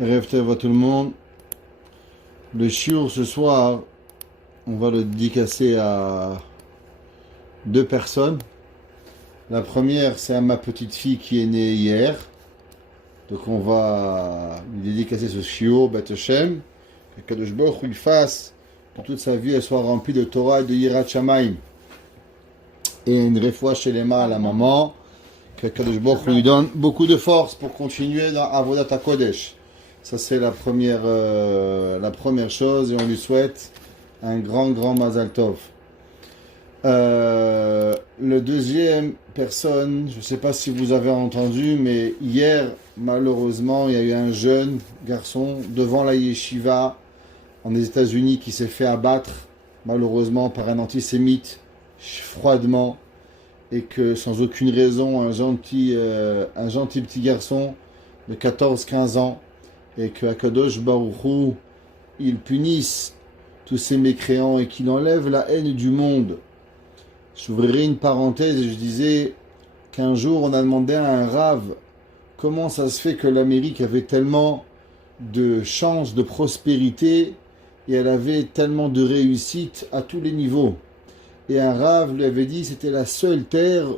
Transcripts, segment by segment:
Erev Tov à tout le monde. Le shiur ce soir, on va le dédicacer à deux personnes. La première, c'est à ma petite fille qui est née hier. Donc on va lui dédicacer ce shiur, Beth Hashem. Que Kadosh Baruch Hu lui fasse que toute sa vie elle soit remplie de Torah et de Yirat Shamayim. Et une refoua chez les à la maman. Que Kadosh Baruch Hu lui donne beaucoup de force pour continuer dans Avodat HaKodesh. Ça, c'est la première chose et on lui souhaite un grand Mazal Tov. Le deuxième personne, je ne sais pas si vous avez entendu, mais hier, malheureusement, il y a eu un jeune garçon devant la yeshiva en États-Unis qui s'est fait abattre, malheureusement, par un antisémite, froidement, et que sans aucune raison, un gentil petit garçon de 14-15 ans, et que Akadosh Baruch Hu, il punisse tous ces mécréants et qu'il enlève la haine du monde. J'ouvrirai une parenthèse et je disais qu'un jour on a demandé à un rave comment ça se fait que l'Amérique avait tellement de chance, de prospérité et elle avait tellement de réussite à tous les niveaux. Et un rave lui avait dit que c'était la seule terre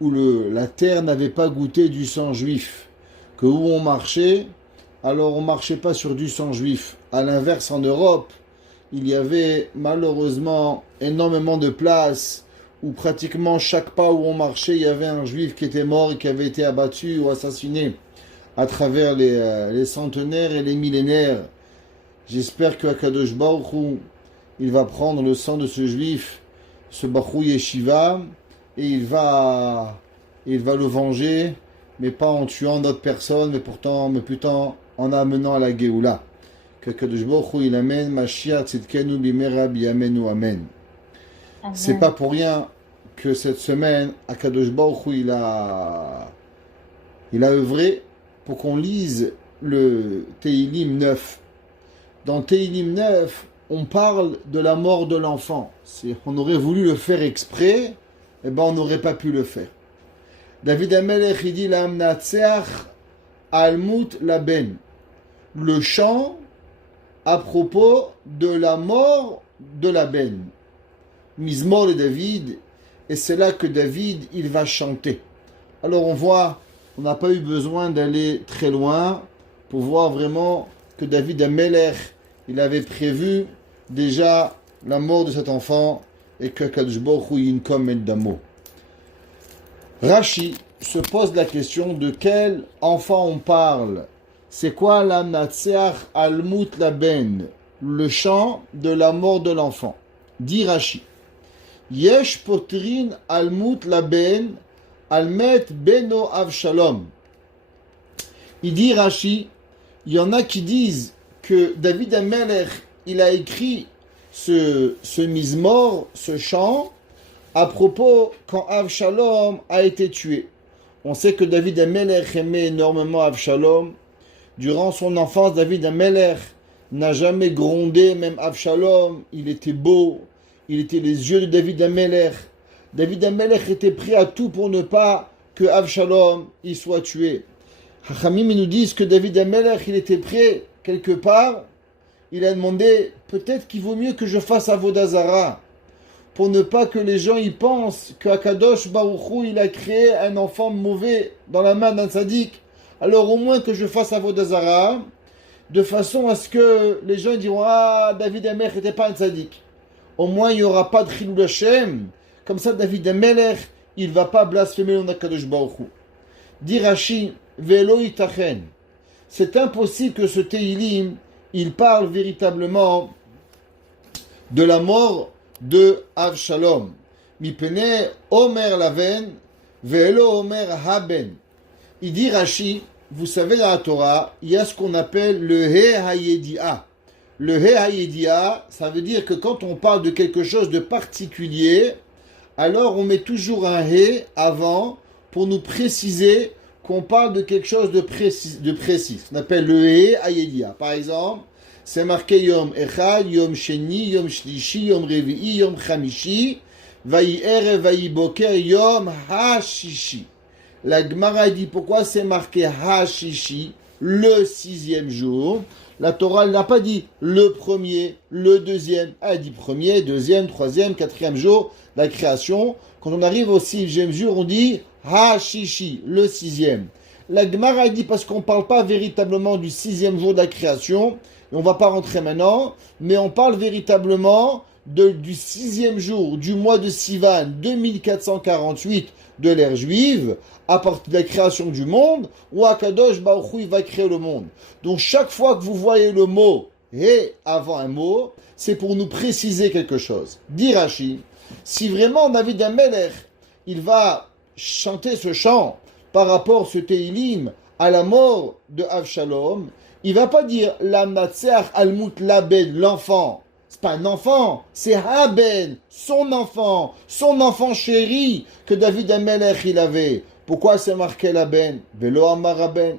où la terre n'avait pas goûté du sang juif, que où on marchait, alors on ne marchait pas sur du sang juif. À l'inverse, en Europe, il y avait malheureusement énormément de places où pratiquement chaque pas où on marchait, il y avait un juif qui était mort et qui avait été abattu ou assassiné à travers les centenaires et les millénaires. J'espère que Akadosh Baruch Hu, il va prendre le sang de ce juif, ce Bachou Yeshiva, et il va le venger, mais pas en tuant d'autres personnes, mais plutôt en amenant à la Géoula. Que Kadosh Baruch Hu il amène Mashiach Tzidkenu Bimera Biyamenu Amen. C'est pas pour rien que cette semaine, Akadosh Baruch Hu il a œuvré pour qu'on lise le Teilim 9. Dans Teilim 9, on parle de la mort de l'enfant. Si on aurait voulu le faire exprès, eh ben on n'aurait pas pu le faire. David Amelech il dit la Amnatseach Almut Laben. Le chant à propos de la mort de la Ben. Mizmor de David, et c'est là que David, il va chanter. Alors on voit, on n'a pas eu besoin d'aller très loin pour voir vraiment que David Amelech, il avait prévu déjà la mort de cet enfant et que Kadosh Baruch Hu Yinkom et Damo. Rashi se pose la question de quel enfant on parle. C'est quoi la Natseach Almut Laben, le chant de la mort de l'enfant? Dit Rashi. Yesh potrin Almut Laben Almet Beno Avshalom. Il dit Rashi, il y en a qui disent que David Amelech, il a écrit ce mizmor, ce chant, à propos quand Avshalom a été tué. On sait que David Amelech aimait énormément Avshalom. Durant son enfance, David Amelech n'a jamais grondé, même Avshalom. Il était beau, il était les yeux de David Amelech. David Amelech était prêt à tout pour ne pas que Avshalom y soit tué. Hachamim nous disent que David Amelech, il était prêt quelque part. Il a demandé, peut-être qu'il vaut mieux que je fasse Avodah Zarah, pour ne pas que les gens y pensent qu'Akadosh Baruch Hu, il a créé un enfant mauvais dans la main d'un tzaddik. Alors au moins que je fasse Avodah Zarah, de façon à ce que les gens diront, ah, David Amelech n'était pas un tzaddik. Au moins il n'y aura pas de Chilul Hashem. Comme ça David Amelech, il ne va pas blasphémer le nom d'Akadosh Baruch Hu. Dit Rashi, Velo Itachen. C'est impossible que ce Teilim, il parle véritablement de la mort de Avshalom. Mipene Omer Laven, Velo Omer Haben. Il dit Rashi, vous savez dans la Torah, il y a ce qu'on appelle le He Hayediah. Le He Hayediah, ça veut dire que quand on parle de quelque chose de particulier, alors on met toujours un He avant pour nous préciser qu'on parle de quelque chose de précis. On appelle le He Hayediah. Par exemple, c'est marqué Yom Echad, Yom Sheni, Yom Shlishi, Yom Revi'i, Yom Chamishi, Vayi Erev, Vayi Boker, Yom HaShishi. La Gemara dit pourquoi c'est marqué HaShishi. le sixième jour. La Torah n'a pas dit le premier, le deuxième. Elle a dit premier, deuxième, troisième, quatrième jour, la création. Quand on arrive au sixième jour, on dit Ha-Shishi, le sixième. La Gemara dit parce qu'on ne parle pas véritablement du sixième jour de la création, et on ne va pas rentrer maintenant, mais on parle véritablement du sixième jour du mois de Sivan 2448 de l'ère juive, à partir de la création du monde, où Akadosh Baruch Hu va créer le monde. Donc chaque fois que vous voyez le mot « et » avant un mot, c'est pour nous préciser quelque chose. Dit Rashi, si vraiment David Amelech, il va chanter ce chant par rapport ce Teilim à la mort de Avshalom, il va pas dire « la Matseach Almut Laben », l'enfant. C'est pas un enfant, c'est Haben, son enfant chéri que David Amelech il avait. Pourquoi c'est marqué Laben? Velo Amar Haben.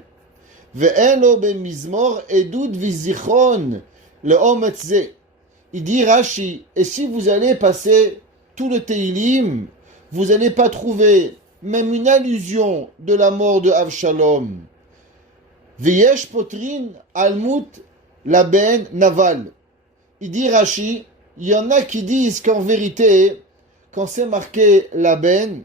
Ve'eno ben mizmor edud vizichron le ometze. Il dit Rashi, et si vous allez passer tout le Teilim, vous n'allez pas trouver même une allusion de la mort de Avshalom. Veyesh potrin almut laben naval. Il dit Rashi, il y en a qui disent qu'en vérité, quand c'est marqué Laben,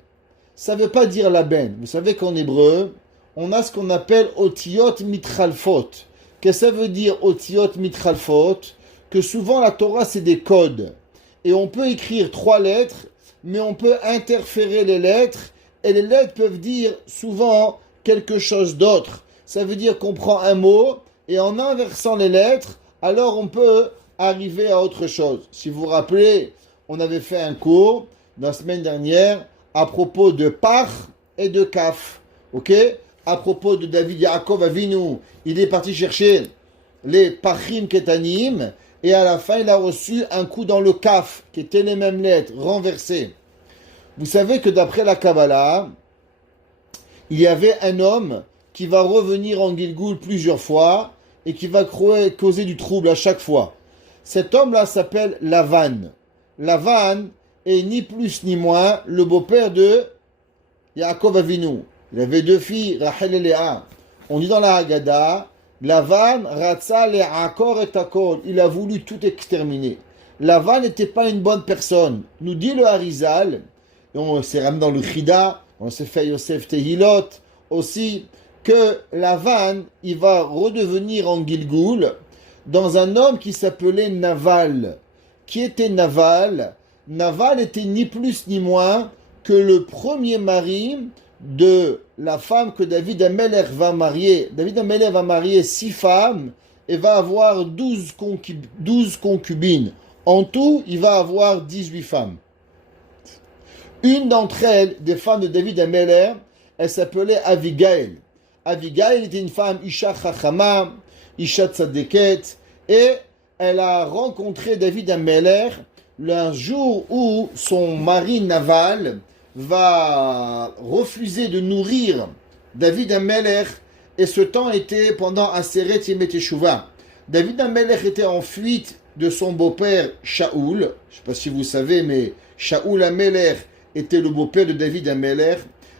ça ne veut pas dire Laben. Vous savez qu'en hébreu, on a ce qu'on appelle Otiot Mitralfot. Qu'est-ce que ça veut dire Otiot Mitralfot? Que souvent la Torah c'est des codes. Et on peut écrire 3 lettres, mais on peut interférer les lettres, et les lettres peuvent dire souvent quelque chose d'autre. Ça veut dire qu'on prend un mot, et en inversant les lettres, alors on peut arriver à autre chose. Si vous vous rappelez, on avait fait un cours la semaine dernière à propos de Pach et de Kaf. Ok? À propos de David Yaakov Avinu, il est parti chercher les Pachim Ketanim et à la fin il a reçu un coup dans le Kaf qui étaient les mêmes lettres renversées. Vous savez que d'après la Kabbalah, il y avait un homme qui va revenir en Gilgoul plusieurs fois et qui va causer du trouble à chaque fois. Cet homme-là s'appelle Lavan. Lavan est ni plus ni moins le beau-père de Yaakov Avinu. Il avait 2 filles, Rachel et Léa. On dit dans la Haggadah, Lavan ratza le'akor et akol. Il a voulu tout exterminer. Lavan n'était pas une bonne personne. Nous dit le Harizal, et on s'est ramené dans le Chida, on s'est fait Yosef Tehilot aussi, que Lavan, il va redevenir en Gilgoul dans un homme qui s'appelait Naval. Qui était Naval? Naval était ni plus ni moins que le premier mari de la femme que David Amelech va marier. David Amelech va marier 6 femmes et va avoir 12 concubines. En tout, il va avoir 18 femmes. Une d'entre elles, des femmes de David Amelech, elle s'appelait Avigail. Avigail était une femme Isha Chachama, Isha Tzadeket, et elle a rencontré David Amelech un jour où son mari Naval va refuser de nourrir David Amelech, et ce temps était pendant Aseret Yemei Teshuvah. David Amelech était en fuite de son beau-père Shaoul. Je ne sais pas si vous savez, mais Shaoul Amelech était le beau-père de David Amelech.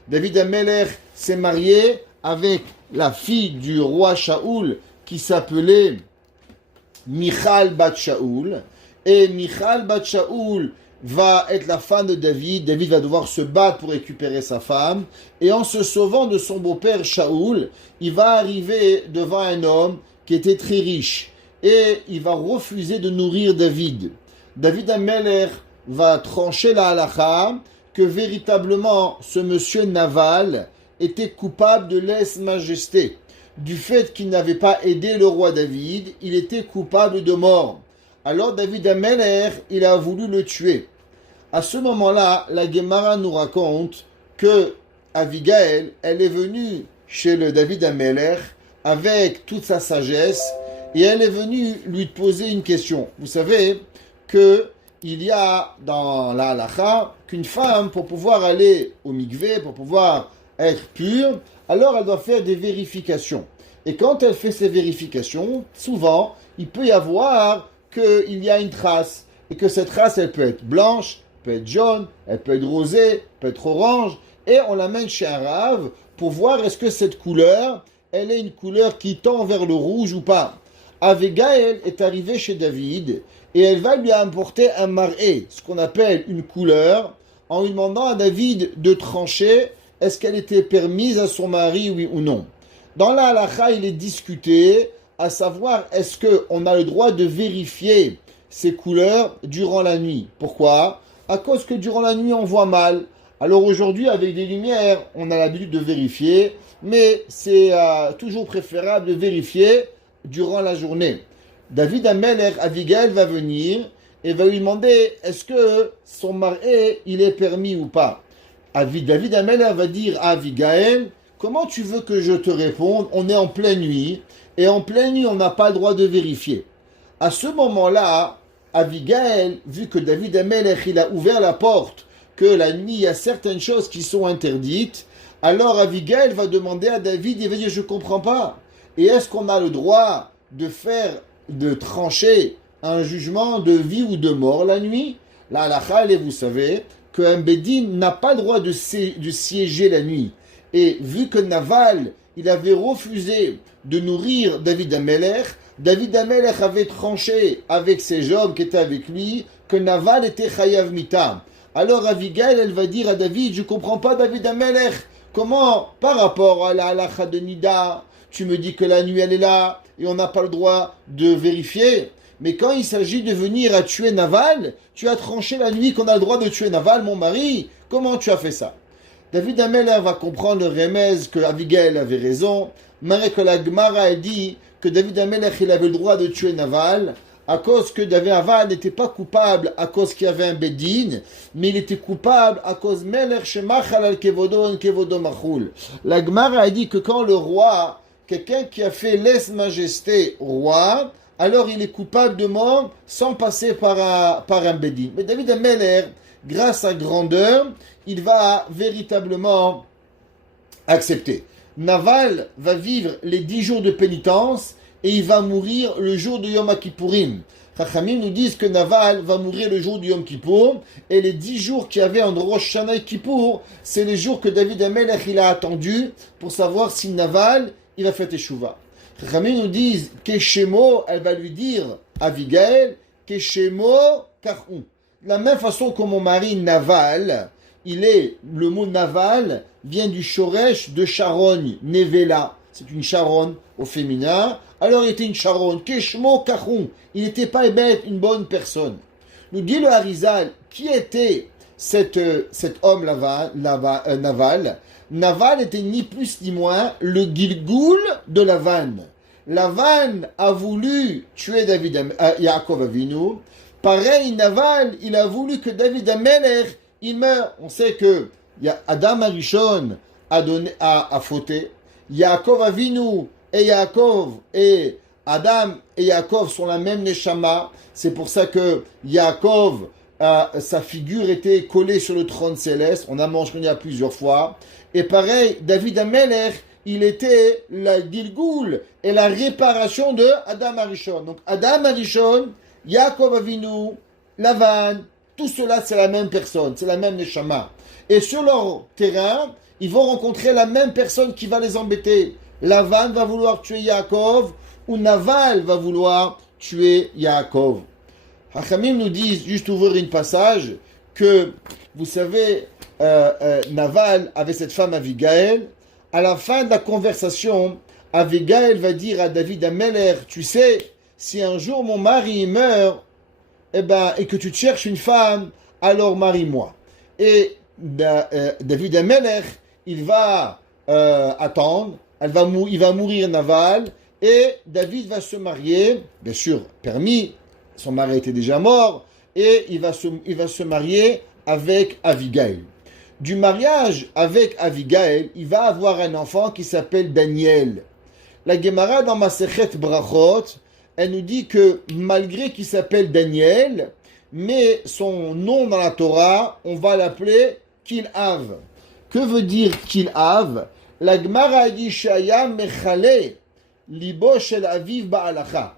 David Amelech s'est marié avec la fille du roi Shaoul qui s'appelait Michal Bat Shaoul. Et Michal Bat Shaoul va être la femme de David. David va devoir se battre pour récupérer sa femme. Et en se sauvant de son beau-père Shaoul, il va arriver devant un homme qui était très riche. Et il va refuser de nourrir David. David Amelech va trancher la halakha que véritablement ce monsieur Naval était coupable de lèse-majesté. Du fait qu'il n'avait pas aidé le roi David, il était coupable de mort. Alors David Amelech, il a voulu le tuer. À ce moment-là, la Gemara nous raconte que Avigail, elle est venue chez le David Amelech avec toute sa sagesse et elle est venue lui poser une question. Vous savez que il y a dans la halakha qu'une femme, pour pouvoir aller au mikvé, pour pouvoir être pure, alors elle doit faire des vérifications. Et quand elle fait ces vérifications, souvent, il peut y avoir qu'il y a une trace. Et que cette trace, elle peut être blanche, peut être jaune, elle peut être rosée, peut être orange. Et on l'amène chez un rave pour voir est-ce que cette couleur, elle est une couleur qui tend vers le rouge ou pas. Abigail est arrivée chez David et elle va lui apporter un mar'é, ce qu'on appelle une couleur, en lui demandant à David de trancher est-ce qu'elle était permise à son mari, oui ou non. Dans la halakha, il est discuté à savoir est-ce qu'on a le droit de vérifier ces couleurs durant la nuit. Pourquoi ? À cause que durant la nuit, on voit mal. Alors aujourd'hui, avec des lumières, on a l'habitude de vérifier, mais c'est toujours préférable de vérifier durant la journée. David Amelech, Abigail va venir et va lui demander est-ce que son mari il est permis ou pas. David Amelech va dire à Abigail comment tu veux que je te réponde? On est en pleine nuit et en pleine nuit on n'a pas le droit de vérifier. À ce moment-là, Abigail, vu que David Amelech il a ouvert la porte, que la nuit il y a certaines choses qui sont interdites, alors Abigail va demander à David, il va dire je ne comprends pas. Et est-ce qu'on a le droit de trancher un jugement de vie ou de mort la nuit? La halakha, vous savez qu'un bédin n'a pas le droit de siéger la nuit. Et vu que Naval, il avait refusé de nourrir David Amelech avait tranché avec ses hommes qui étaient avec lui que Naval était chayav mita. Alors Abigail, elle va dire à David, je ne comprends pas David Amelech, comment par rapport à la halakha de Nida, tu me dis que la nuit elle est là et on n'a pas le droit de vérifier. Mais quand il s'agit de venir à tuer Naval, tu as tranché la nuit qu'on a le droit de tuer Naval, mon mari. Comment tu as fait ça? David Amelech va comprendre le remez que Abigail avait raison. Malgré que la Gemara a dit que David Amelech il avait le droit de tuer Naval à cause que David Naval n'était pas coupable à cause qu'il y avait un Bedin, mais il était coupable à cause Melech shemachal al kevodo kevodo machul. La Gemara a dit que quand le roi, quelqu'un qui a fait lèse-majesté au roi, alors il est coupable de mort sans passer par un Bedin. Mais David Amelech, grâce à grandeur, il va véritablement accepter. Naval va vivre les 10 jours de pénitence et il va mourir le jour de Yom Kippourim. Chachamim nous disent que Naval va mourir le jour du Yom Kippour et les 10 jours qu'il y avait entre Rosh Hashanah et Kippour, c'est les jours que David Amelech il a attendu pour savoir si Naval il va faire Teshuvah. Chachamim nous disent Keshemo, elle va lui dire Abigail, Keshemo Karou. De la même façon que mon mari Naval, le mot Naval vient du Shoresh de charogne, Nevela. C'est une charonne au féminin. Alors il était une charonne. Keshmo Karou. Il n'était pas bête, une bonne personne. Nous dit le Harizal, qui était cet homme Naval? Naval était ni plus ni moins le Gilgoul de Lavan. Lavan a voulu tuer Yaakov Avinu. Pareil, Naval, il a voulu que David Amelech, il meure. On sait que Adam Arishon a fauté. Yaakov Avinu et Yaakov et Adam et Yaakov sont la même neshama. C'est pour ça que Yaakov, sa figure était collée sur le trône céleste. On a mentionné plusieurs fois. Et pareil, David Amelech, il était la Gilgoul et la réparation de Adam Arishon. Donc Adam Arishon, Yaakov Avinu, Lavan, tout cela c'est la même personne, c'est la même neshama. Et sur leur terrain, ils vont rencontrer la même personne qui va les embêter. Lavan va vouloir tuer Yaakov ou Naval va vouloir tuer Yaakov. Hachamim nous disent, juste ouvrir une passage, que vous savez, Naval avait cette femme Abigail. À la fin de la conversation, Abigail va dire à David Amelech, tu sais, si un jour mon mari meurt, et que tu te cherches une femme, alors marie-moi. Et David Amelech, il va attendre, il va mourir Naval, et David va se marier, bien sûr, permis, son mari était déjà mort, et il va se marier avec Abigail. Du mariage avec Abigail, il va avoir un enfant qui s'appelle Daniel. La Gemara dans Masechet Brachot, elle nous dit que malgré qu'il s'appelle Daniel, mais son nom dans la Torah, on va l'appeler Kil'av. Que veut dire Kil'av? La Gemara dit Shaya Mechale Libo Shel Aviv Ba'alacha.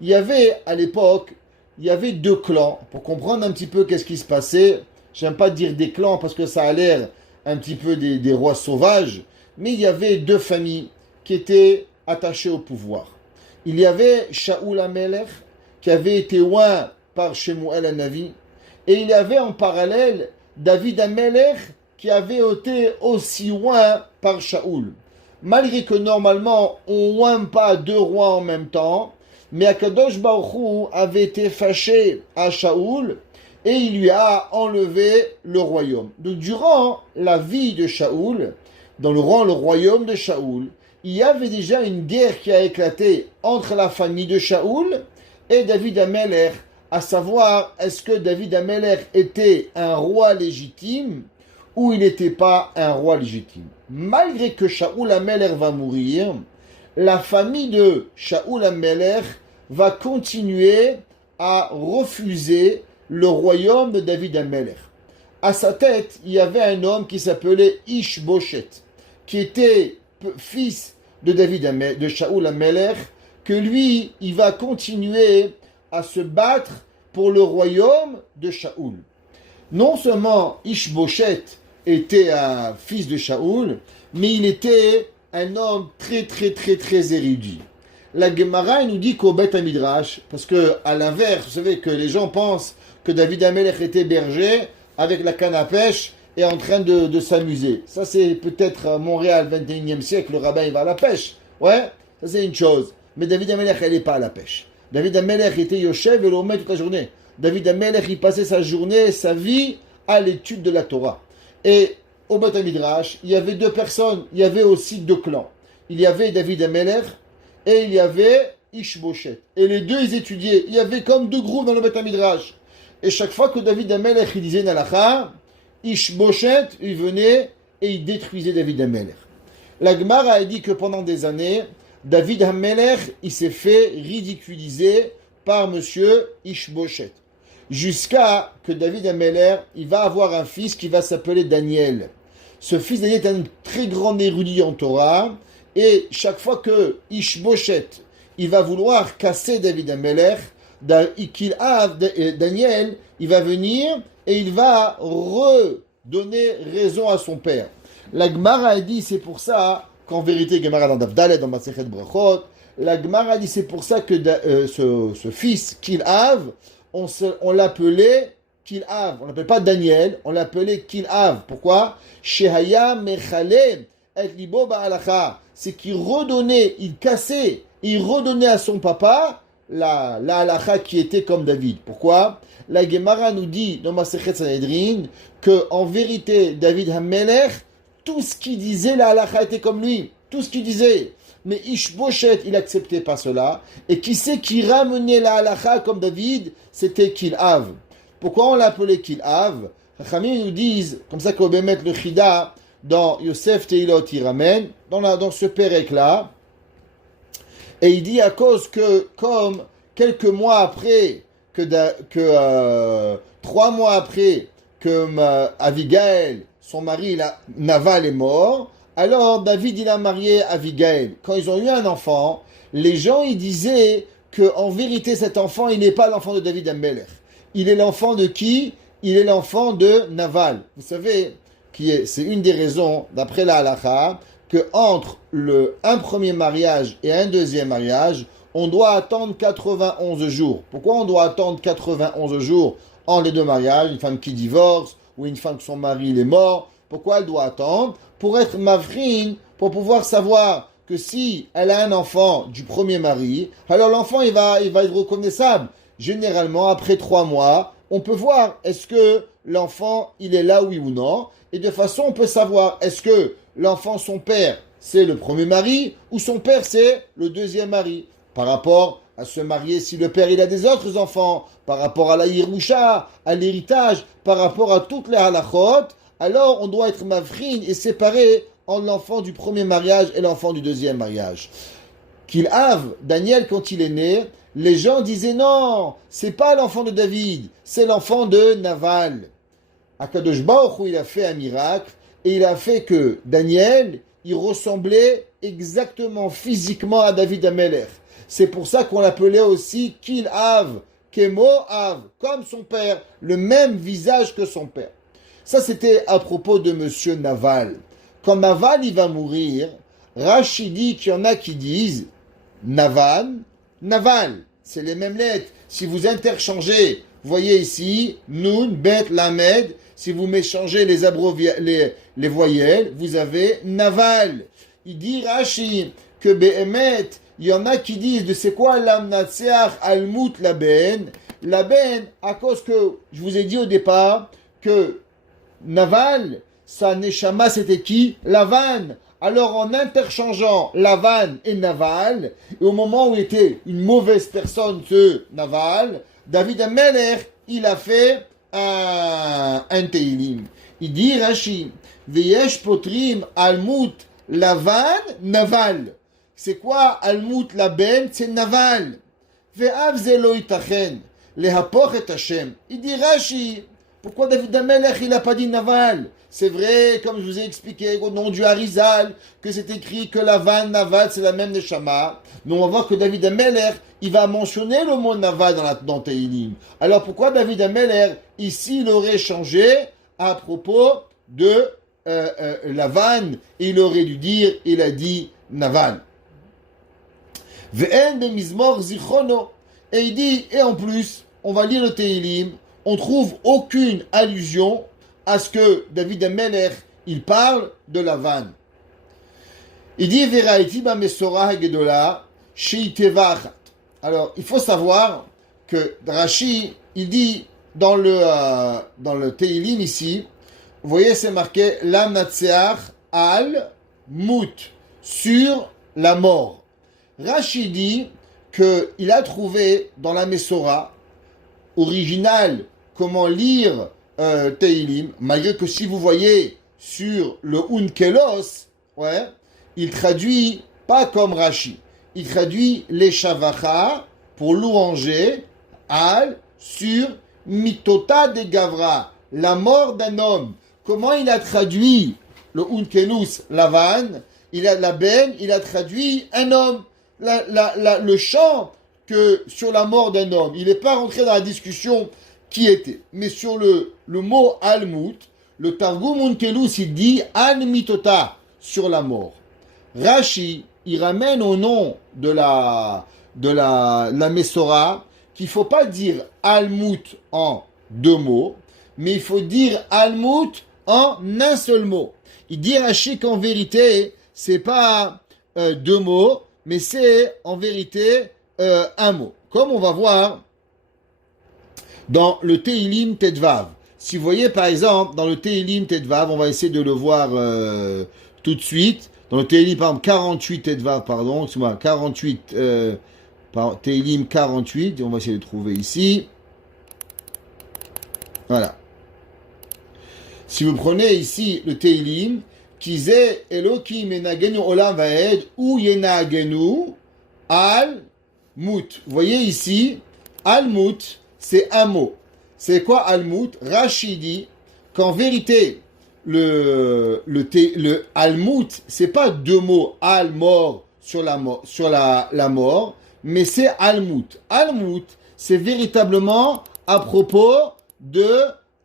Il y avait à l'époque, il y avait 2 clans. Pour comprendre un petit peu qu'est-ce qui se passait, j'aime pas dire des clans parce que ça a l'air un petit peu des rois sauvages, mais il y avait 2 familles. qui étaient attachés au pouvoir. Il y avait Shaoul HaMelech qui avait été oint par Shemuel HaNavi, et il y avait en parallèle David HaMelech qui avait été aussi oint par Shaoul. Malgré que normalement on oint pas deux rois en même temps, mais Akadosh Baruch Hu avait été fâché à Shaoul et il lui a enlevé le royaume. Donc durant la vie de Shaoul, dans le royaume de Shaoul, il y avait déjà une guerre qui a éclaté entre la famille de Shaoul et David HaMelech, à savoir est-ce que David HaMelech était un roi légitime ou il n'était pas un roi légitime. Malgré que Shaoul HaMelech va mourir, la famille de Shaoul HaMelech va continuer à refuser le royaume de David HaMelech. À sa tête, il y avait un homme qui s'appelait Ish-Boshet, qui était fils de de Shaoul HaMelech, que lui, il va continuer à se battre pour le royaume de Shaoul. Non seulement Ish-Boshet était un fils de Shaoul, mais il était un homme très érudit. La Gemara nous dit qu'au Beth Midrash, parce que à l'inverse, vous savez que les gens pensent que David HaMelech était berger avec la canne à pêche et en train de s'amuser. Ça c'est peut-être Montréal, 21e siècle, le rabbin il va à la pêche. Ouais, ça c'est une chose. Mais David HaMelech, il n'est pas à la pêche. David HaMelech était Yoshev et l'Omer toute la journée. David HaMelech, il passait sa journée, sa vie à l'étude de la Torah. Et au Beth Midrash, il y avait deux personnes, il y avait aussi deux clans. Il y avait David HaMelech et il y avait Ish-Boshet. Et les deux, ils étudiaient. Il y avait comme deux groupes dans le Beth Midrash. Et chaque fois que David HaMelech, il disait Nalacha, Ish-Boshet, il venait et il détruisait David HaMelech. La Gemara a dit que pendant des années, David HaMelech, il s'est fait ridiculiser par monsieur Ish-Boshet. Jusqu'à que David HaMelech, il va avoir un fils qui va s'appeler Daniel. Ce fils Daniel est un très grand érudit en Torah, et chaque fois que Ish-Boshet, il va vouloir casser David HaMelech, Daniel, il va venir et il va redonner raison à son père. La Gemara a dit, c'est pour ça, qu'en vérité, Gemara dans Davdalet, dans Masechet Brachot, la Gemara a dit, c'est pour ça que ce fils, Kilhav, on l'appelait Kilhav. On l'appelait pas Daniel, on l'appelait Kilhav. Pourquoi? Shehaya Mechale et Libo Ba'alacha. C'est qu'il redonnait, il cassait, il redonnait à son papa la halacha qui était comme David. Pourquoi? La Gemara nous dit dans Masechet Sanhedrin que en vérité, David HaMelech, tout ce qu'il disait, la halacha était comme lui. Tout ce qu'il disait. Mais Ish-Boshet, il acceptait pas cela. Et qui c'est qui ramenait la halacha comme David? C'était Kilhav. Pourquoi on l'appelait Kilhav? Les Chachamim nous disent, comme ça qu'on va mettre le Chida dans Yosef Teilot, il ramène, dans ce pérec-là. Et il dit à cause que, comme quelques mois après, 3 mois après que Abigail, son mari, Naval, est mort, alors David, il a marié Abigail. Quand ils ont eu un enfant, les gens, ils disaient qu'en vérité, cet enfant, il n'est pas l'enfant de David HaMelech. Il est l'enfant de qui? Il est l'enfant de Naval. Vous savez, c'est une des raisons, d'après la halacha, que entre un premier mariage et un deuxième mariage, on doit attendre 91 jours. Pourquoi on doit attendre 91 jours entre les deux mariages? Une femme qui divorce ou une femme que son mari il est mort. Pourquoi elle doit attendre? Pour être mavrine, pour pouvoir savoir que si elle a un enfant du premier mari, alors l'enfant il va être reconnaissable. Généralement, après 3 mois, on peut voir est-ce que l'enfant il est là oui ou non. Et de façon, on peut savoir est-ce que l'enfant, son père, c'est le premier mari ou son père, c'est le deuxième mari. Par rapport à se marier si le père, il a des autres enfants, par rapport à la Yerusha, à l'héritage, par rapport à toutes les halachot, alors on doit être mavrine et séparé entre l'enfant du premier mariage et l'enfant du deuxième mariage. Kilhav, Daniel, quand il est né, les gens disaient non, c'est pas l'enfant de David, c'est l'enfant de Naval. Akadosh Baruch Hu, il a fait un miracle et il a fait que Daniel, il ressemblait exactement physiquement à David HaMelech. C'est pour ça qu'on l'appelait aussi Kilhav, Kemohav, comme son père, le même visage que son père. Ça, c'était à propos de monsieur Naval. Quand Naval, il va mourir, Rashi dit qu'il y en a qui disent Navan, Naval. C'est les mêmes lettres. Si vous interchangez, vous voyez ici, Nun, Bet, Lamed, si vous méchangez les voyelles, vous avez Naval. Il dit Rashi que Behemet, il y en a qui disent de c'est quoi l'amnatseach almut laben. Laben, à cause que je vous ai dit au départ que Naval, sa neshama c'était qui? Lavan. Alors en interchangeant Lavan et Naval, et au moment où il était une mauvaise personne, ce Naval, David Ameler, il a fait un Teilim. Il dit Rashi, Veyesh potrim almut Lavan Naval. C'est quoi almut laben? C'est Naval. Ve'av zelo itachen. Lehapoch et Hashem. Il dit Rashi, pourquoi David Amelech il n'a pas dit Naval? C'est vrai, comme je vous ai expliqué au nom du Harizal, que c'est écrit que Lavan, Naval, c'est la même Neshama. Mais on va voir que David Amelech, il va mentionner le mot Naval dans Teilim. Alors pourquoi David Amelech, ici, il aurait changé à propos de Lavan, il aurait dû dire, il a dit Naval. Ve'en bemizmor zichrono. Et il dit, et en plus, on va lire le Teilim, on trouve aucune allusion à ce que David Amelech, il parle de Lavan. Il dit, Veraiti ba mesora hagedola, sheitevachat. Alors, il faut savoir que Rashi, il dit, dans le Teilim ici, vous voyez, c'est marqué, Lamnatseach al mut, sur la mort. Rashi dit qu'il a trouvé dans la Mesora originale comment lire Teilim, malgré que si vous voyez sur le Unkelos, ouais, il traduit pas comme Rashi, il traduit les Shavacha pour louanger al sur Mitota de Gavra, la mort d'un homme. Comment il a traduit le Unkelus Lavan? Il a la ben, il a traduit un homme. Le chant que sur la mort d'un homme, il n'est pas rentré dans la discussion qui était. Mais sur le mot Almut, le Targum Unkelus, il dit Al Mitota, sur la mort. Rashi, il ramène au nom de la Mesora qu'il ne faut pas dire Almut en deux mots, mais il faut dire Almut en un seul mot. Il dit Rashi qu'en vérité, c'est pas deux mots, mais c'est en vérité un mot. Comme on va voir dans le Teilim Tedvav. Si vous voyez par exemple dans le Teilim Tedvav, on va essayer de le voir tout de suite. Dans le Teilim par exemple 48 Tedvav, pardon, excusez-moi, 48 Teilim 48, on va essayer de le trouver ici. Voilà. Si vous prenez ici le Teilim, Kize Elokim enagenu olam vaed ou yenagenu al mut. Vous voyez ici, al mut, c'est un mot. C'est quoi al mut? Rashi dit qu'en vérité, le al mut, c'est pas deux mots, al mort sur la mort, mais c'est al mut. Al mut, c'est véritablement à propos de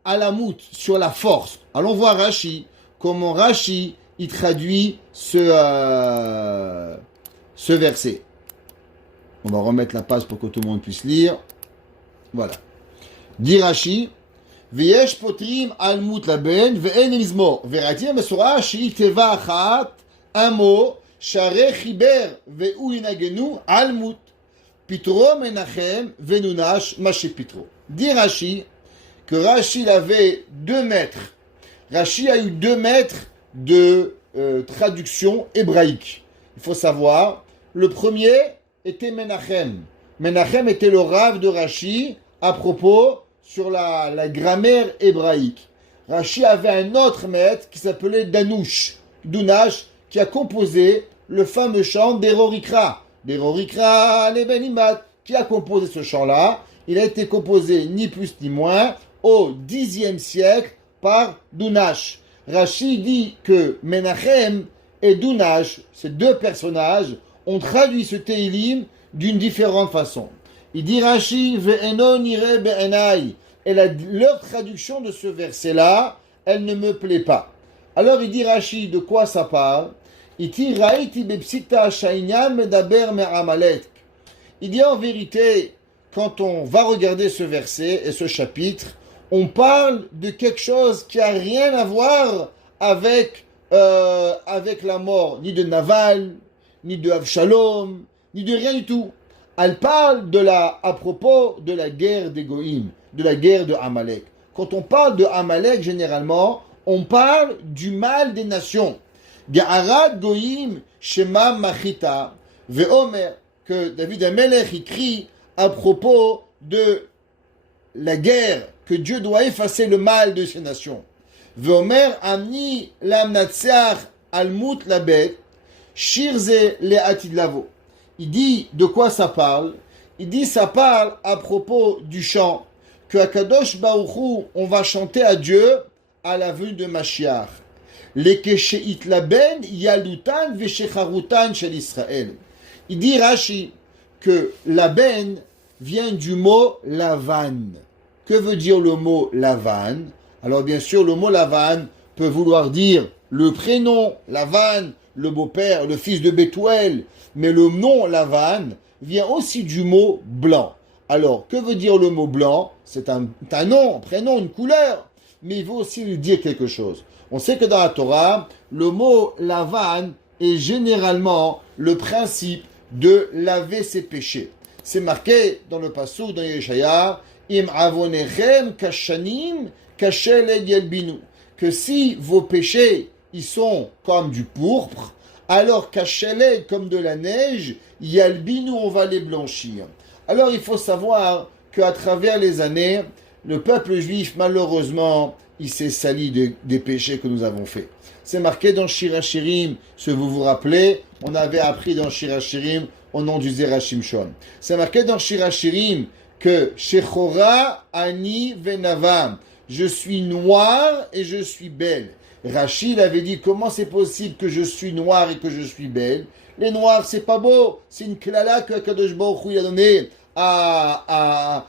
alamut, sur la force. Allons voir Rashi. Comment Rashi il traduit ce verset. On va remettre la page pour que tout le monde puisse lire. Voilà. Dit Rashi, Veyesh potrim almut laben ve'en mizmor veratim mesora shi teva achat un mot share chiber ve'u inagenu almut pitro menachem ve'nunash mashi pitro. Dit Rashi que Rashi avait 2 mètres. Rashi a eu 2 mètres de traduction hébraïque. Il faut savoir, le premier était Menachem. Menachem était le rave de Rashi à propos sur la grammaire hébraïque. Rashi avait un autre maître qui s'appelait Dunash, qui a composé le fameux chant d'Erorikra. D'Erorikra, les Benimat, qui a composé ce chant-là. Il a été composé ni plus ni moins au Xe siècle par Dunash. Rashi dit que Menachem et Dunash, ces 2 personnages, ont traduit ce Teilim d'une différente façon. Il dit Rashi, Ve'enon ire be'enai. Et leur traduction de ce verset-là, elle ne me plaît pas. Alors il dit Rashi, de quoi ça parle? Iti raiti bepsita shainyan medaber me'amalek. Il dit en vérité, quand on va regarder ce verset et ce chapitre, on parle de quelque chose qui a rien à voir avec la mort, ni de Naval, ni de Avshalom, ni de rien du tout. Elle parle à propos de la guerre des Goïm, de la guerre de Amalek. Quand on parle de Amalek, généralement, on parle du mal des nations. Ga'arad Goïm Shema Machita Ve'omer, que David Amelech écrit à propos de la guerre, que Dieu doit effacer le mal de ces nations. Ve'omer Amni Lamnatseach Almut Labet Shirze Le'atid Lavo. Il dit de quoi ça parle? Il dit ça parle à propos du chant que à Kadosh Baruch Hu, on va chanter à Dieu à la venue de Mashiach. Les Kesheit Laben Yalutan Veshecharutan Shel Israël. Il dit Rashi que Laben vient du mot Lavan. Que veut dire le mot Lavan? Alors bien sûr, le mot Lavan peut vouloir dire le prénom Lavan, le beau-père, le fils de Bethuel, mais le nom Lavan vient aussi du mot blanc. Alors, que veut dire le mot blanc? C'est un nom, un prénom, une couleur, mais il veut aussi lui dire quelque chose. On sait que dans la Torah, le mot Lavan est généralement le principe de laver ses péchés. C'est marqué dans le passouk, dans Yeshaya, Im avonechem kashanim kasheled yelbinu, que si vos péchés ils sont comme du pourpre, alors kasheled comme de la neige, yelbinu on va les blanchir. Alors il faut savoir qu'à travers les années, le peuple juif malheureusement il s'est sali des péchés que nous avons faits. C'est marqué dans Shir HaShirim, si vous vous rappelez, on avait appris dans Shir HaShirim au nom du Zera Shimshon. C'est marqué dans Shir HaShirim que Shechora Ani Venavam, je suis noir et je suis belle. Rachid avait dit comment c'est possible que je suis noir et que je suis belle. Les noirs c'est pas beau, c'est une klala que Kadosh Baruch Hu a donné à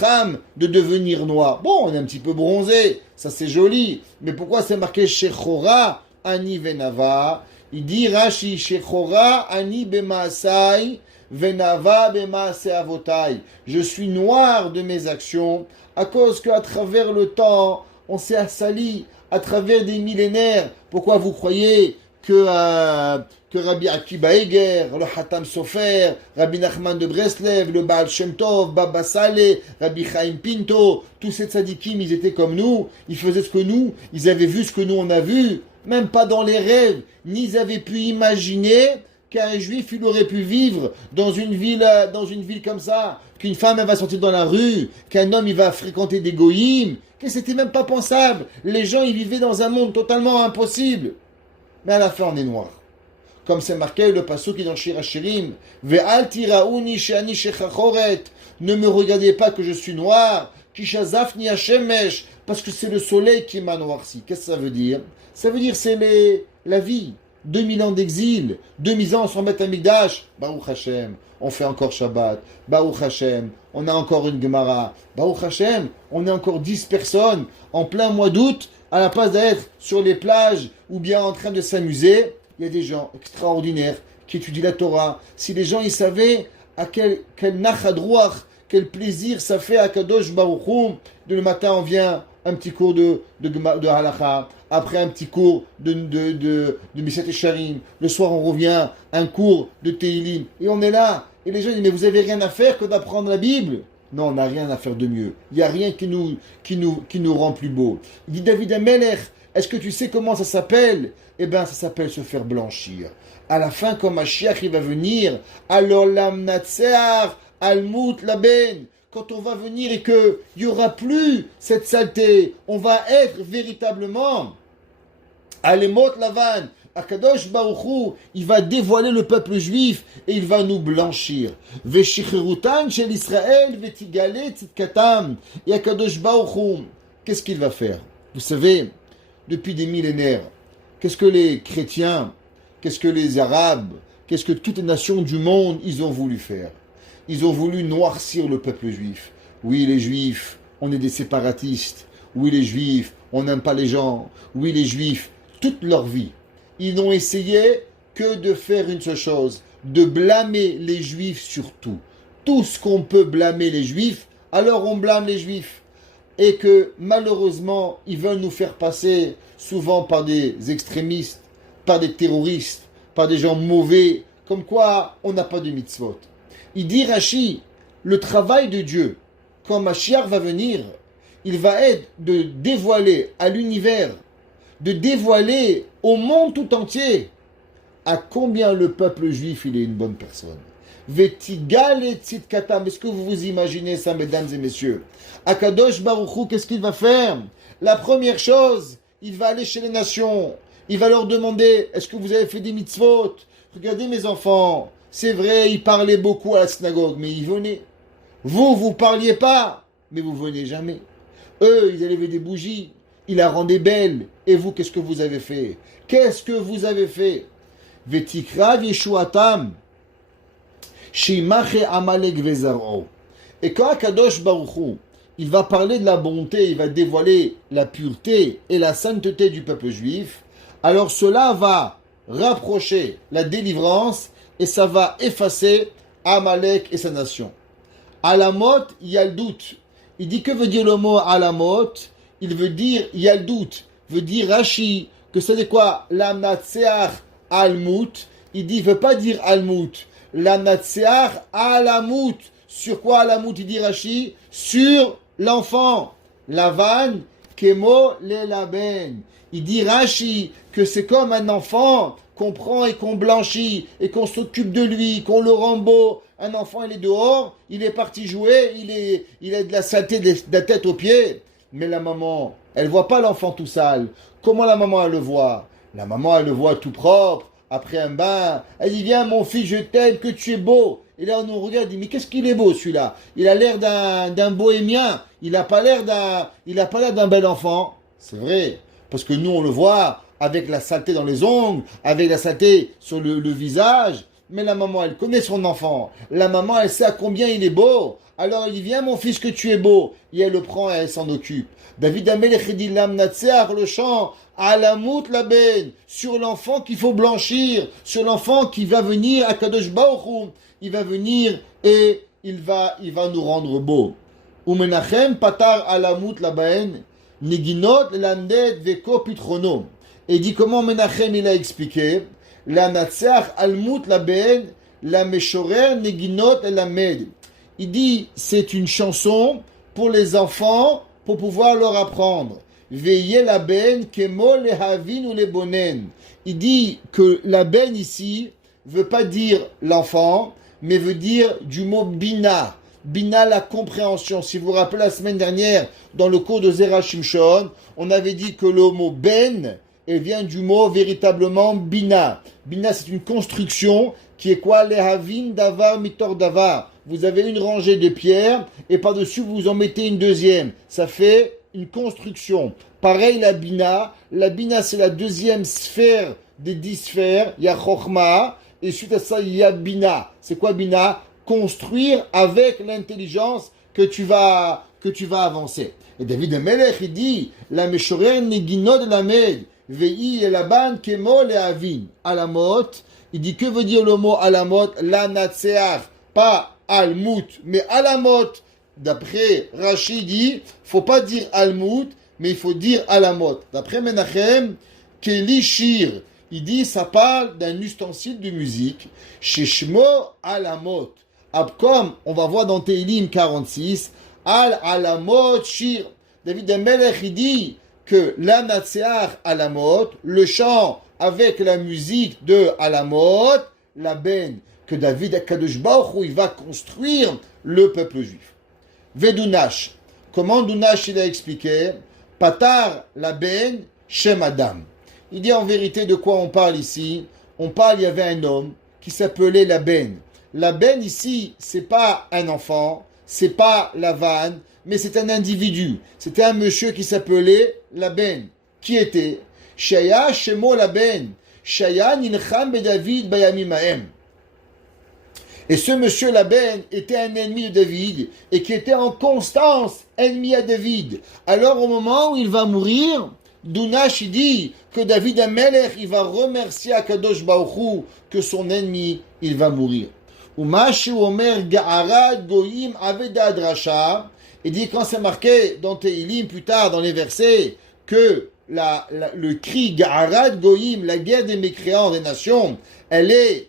Cham de devenir noir. Bon, on est un petit peu bronzé, ça c'est joli, mais pourquoi c'est marqué Shechora Ani Venava? Il dit Rashi Shechora Ani Bemaasai Venava Bemaase Avotai. Je suis noir de mes actions à cause qu'à travers le temps, on s'est assali à travers des millénaires. Pourquoi vous croyez que Rabbi Akiba Eger, le Hatam Sofer, Rabbi Nachman de Breslev, le Baal Shem Tov, Baba Saleh, Rabbi Chaim Pinto, tous ces tzadikim, ils étaient comme nous, ils faisaient ce que nous, ils avaient vu ce que nous on a vu, même pas dans les rêves, ni ils avaient pu imaginer qu'un juif il aurait pu vivre dans une ville comme ça, qu'une femme elle va sortir dans la rue, qu'un homme il va fréquenter des goïms, que c'était même pas pensable. Les gens ils vivaient dans un monde totalement impossible. Mais à la fin on est noir. Comme c'est marqué le passouk qui est dans Shir HaShirim, Ve'al tiraouni she'ani shechachoret, ne me regardez pas que je suis noir, kishazafni hashemesh, parce que c'est le soleil qui m'a noirci. Qu'est-ce que ça veut dire? Ça veut dire c'est la vie. 2000 ans d'exil, 2000 ans sans Beth Amikdash, Baruch Hashem, on fait encore Shabbat, Baruch Hashem, on a encore une Gemara, Baruch Hashem, on est encore 10 personnes en plein mois d'août, à la place d'être sur les plages ou bien en train de s'amuser, il y a des gens extraordinaires qui étudient la Torah. Si les gens ils savaient à quel nachadrouach, quel plaisir ça fait à Kadosh Baruch Hu, le matin on vient un petit cours de halakha, après un petit cours de Miset Esharim, le soir on revient, un cours de Teilim, et on est là, et les gens disent, mais vous avez rien à faire que d'apprendre la Bible? Non, on n'a rien à faire de mieux. Il n'y a rien qui nous rend plus beau. Il dit David Amelech, est-ce que tu sais comment ça s'appelle? Eh bien, ça s'appelle se faire blanchir. À la fin, quand Mashiach il va venir, alors l'amnatsear almut laben, quand on va venir et qu'il n'y aura plus cette saleté, on va être véritablement alemot lavan. Akadosh Baruch Hu, il va dévoiler le peuple juif et il va nous blanchir. Veshicherutan shel Israël vetigale tzidkatam. Et Akadosh Baruch Hu, qu'est-ce qu'il va faire? Vous savez, depuis des millénaires, qu'est-ce que les chrétiens, qu'est-ce que les arabes, qu'est-ce que toutes les nations du monde, ils ont voulu faire? Ils ont voulu noircir le peuple juif. Oui, les juifs, on est des séparatistes. Oui, les juifs, on n'aime pas les gens. Oui, les juifs, toute leur vie, ils n'ont essayé que de faire une seule chose, de blâmer les Juifs sur tout. Tout ce qu'on peut blâmer les Juifs, alors on blâme les Juifs. Et que malheureusement, ils veulent nous faire passer souvent par des extrémistes, par des terroristes, par des gens mauvais, comme quoi on n'a pas de mitzvot. Il dit Rashi, le travail de Dieu, quand Mashiach va venir, il va être de dévoiler à l'univers, de dévoiler au monde tout entier à combien le peuple juif il est une bonne personne. Vetigal et tzidkatam. Est-ce que vous vous imaginez ça, mesdames et messieurs? Akadosh Baruch Hu, qu'est-ce qu'il va faire? La première chose, il va aller chez les nations. Il va leur demander, est-ce que vous avez fait des mitzvot? Regardez mes enfants, c'est vrai, ils parlaient beaucoup à la synagogue, mais ils venaient. Vous parliez pas, mais vous venez jamais. Eux, ils allumaient des bougies, ils la rendaient belle. Et vous, qu'est-ce que vous avez fait? Qu'est-ce que vous avez fait? Vetikra Yeshuatam. Shimache Amalek Vezaro. Et quand Akadosh Baruch Hu, il va parler de la bonté, il va dévoiler la pureté et la sainteté du peuple juif, alors cela va rapprocher la délivrance et ça va effacer Amalek et sa nation. Alamot, il y a le doute. Il dit que veut dire le mot Alamot? Il veut dire il y a le doute. Veut dire Rashi que c'est quoi? Lamnatseach Almut. Il dit, il veut pas dire Almut. Lamnatseach Alamut. Sur quoi Alamut? Il dit Rashi sur l'enfant. Lavan Kemo Lelaben. Il dit Rashi que c'est comme un enfant qu'on prend et qu'on blanchit et qu'on s'occupe de lui, qu'on le rend beau. Un enfant, il est dehors, il est parti jouer, il a de la saleté de la tête aux pieds. Mais la maman, elle voit pas l'enfant tout sale. Comment la maman, elle le voit? La maman, elle le voit tout propre, après un bain. Elle dit, viens mon fils, je t'aime, que tu es beau. Et là, on nous regarde, il dit, mais qu'est-ce qu'il est beau celui-là? Il a l'air d'un bohémien. Il n'a pas l'air d'un bel enfant. C'est vrai. Parce que nous, on le voit avec la saleté dans les ongles, avec la saleté sur le visage. Mais la maman, elle connaît son enfant. La maman, elle sait à combien il est beau. Alors il dit, viens mon fils que tu es beau. Et elle le prend et elle s'en occupe. David Amelech dit, Lamnatseach, le chant, Alamut Laben, sur l'enfant qu'il faut blanchir, sur l'enfant qui va venir à Kadosh Baruch Hu. Il va venir et il va nous rendre beau. Umenachem patar Alamut Laben, Neginot Landet Veko Pitrono. Et il dit comment Menachem il a expliqué. La Natseach Almut Laben, la Meshorer Neginot Lamed. Il dit, c'est une chanson pour les enfants, pour pouvoir leur apprendre. Veillez la ben, kemo le havin ou les bonen. Il dit que la ben ici veut pas dire l'enfant, mais veut dire du mot bina. Bina, la compréhension. Si vous vous rappelez la semaine dernière, dans le cours de Zera Shimshon, on avait dit que le mot ben, elle vient du mot véritablement bina. Bina, c'est une construction qui est quoi? Les havin davar mitor davar. Vous avez une rangée de pierres et par-dessus vous en mettez une deuxième. Ça fait une construction. Pareil la bina. La bina, c'est la deuxième sphère des 10 sphères. Il y a chokhma et suite à ça il y a bina. C'est quoi bina? Construire avec l'intelligence que tu vas avancer. Et David Amelech il dit la meshorer neginot de la med. Vei et laban kemo le avin. Alamot, il dit que veut dire le mot alamot? La natseach, pas almut, mais alamot. D'après Rashi dit, faut pas dire almut, mais il faut dire alamot. D'après Menachem, keli shir, il dit ça parle d'un ustensile de musique. Sheshmo alamot. Comme on va voir dans Teilim 46, al alamot shir. David Amelech il dit que la natseach alamot, le chant avec la musique de alamot, la ben, que David Akadosh Baruch Hu, il va construire le peuple juif. Vedunash, comment Dunash il a expliqué? Patar la ben shem Adam. Il dit en vérité de quoi on parle ici? On parle, il y avait un homme qui s'appelait la ben. La ben ici, c'est pas un enfant, c'est pas la vanne, mais c'est un individu. C'était un monsieur qui s'appelait Laben. Qui était? Shaya Shemo Laben. Shaya Nilcham David Bayamim Haem. Et ce monsieur Laben était un ennemi de David et qui était en constance ennemi à David. Alors au moment où il va mourir, Dunash, il dit que David Amelech, il va remercier Akadosh Baruch Hu que son ennemi, il va mourir. Umashu Omer Ga'arad Goyim Avedad Rasha. Il dit quand c'est marqué dans Tehilim, plus tard dans les versets, que le cri Ga'arad Goyim, la guerre des mécréants des nations, elle est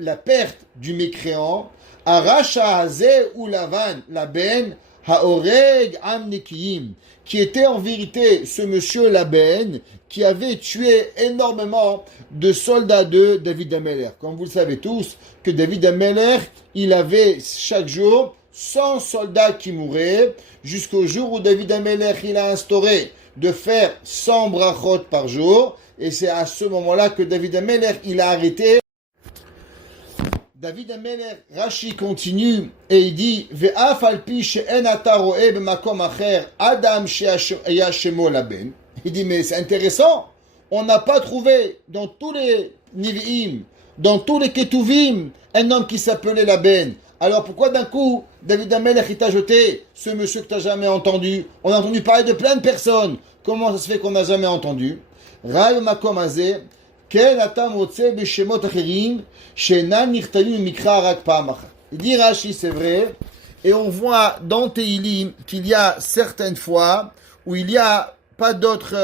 la perte du mécréant. Arasha Hazeh ou Lavan, la Ben, Haoreg Amnekiim, qui était en vérité ce monsieur Laben, qui avait tué énormément de soldats de David Amelech. Comme vous le savez tous, que David Amelech, il avait chaque jour 100 soldats qui mouraient, jusqu'au jour où David Amelech, il a instauré de faire 100 brachot par jour, et c'est à ce moment-là que David Amelech, il a arrêté. David Amelech, Rashi continue et il dit Ve'af alpi she'en ata ro'eh b'makom acher adam she'aya shemo laben. Il dit mais c'est intéressant, on n'a pas trouvé dans tous les Nivi'im, dans tous les Ketuvim, un homme qui s'appelait Laben. Alors pourquoi d'un coup David Amelech il t'a jeté ce monsieur que tu n'as jamais entendu? On a entendu parler de plein de personnes. Comment ça se fait qu'on n'a jamais entendu? Rai makom azeh. Il dit Rashi, c'est vrai, et on voit dans Tehilim qu'il y a certaines fois où il n'y a pas d'autres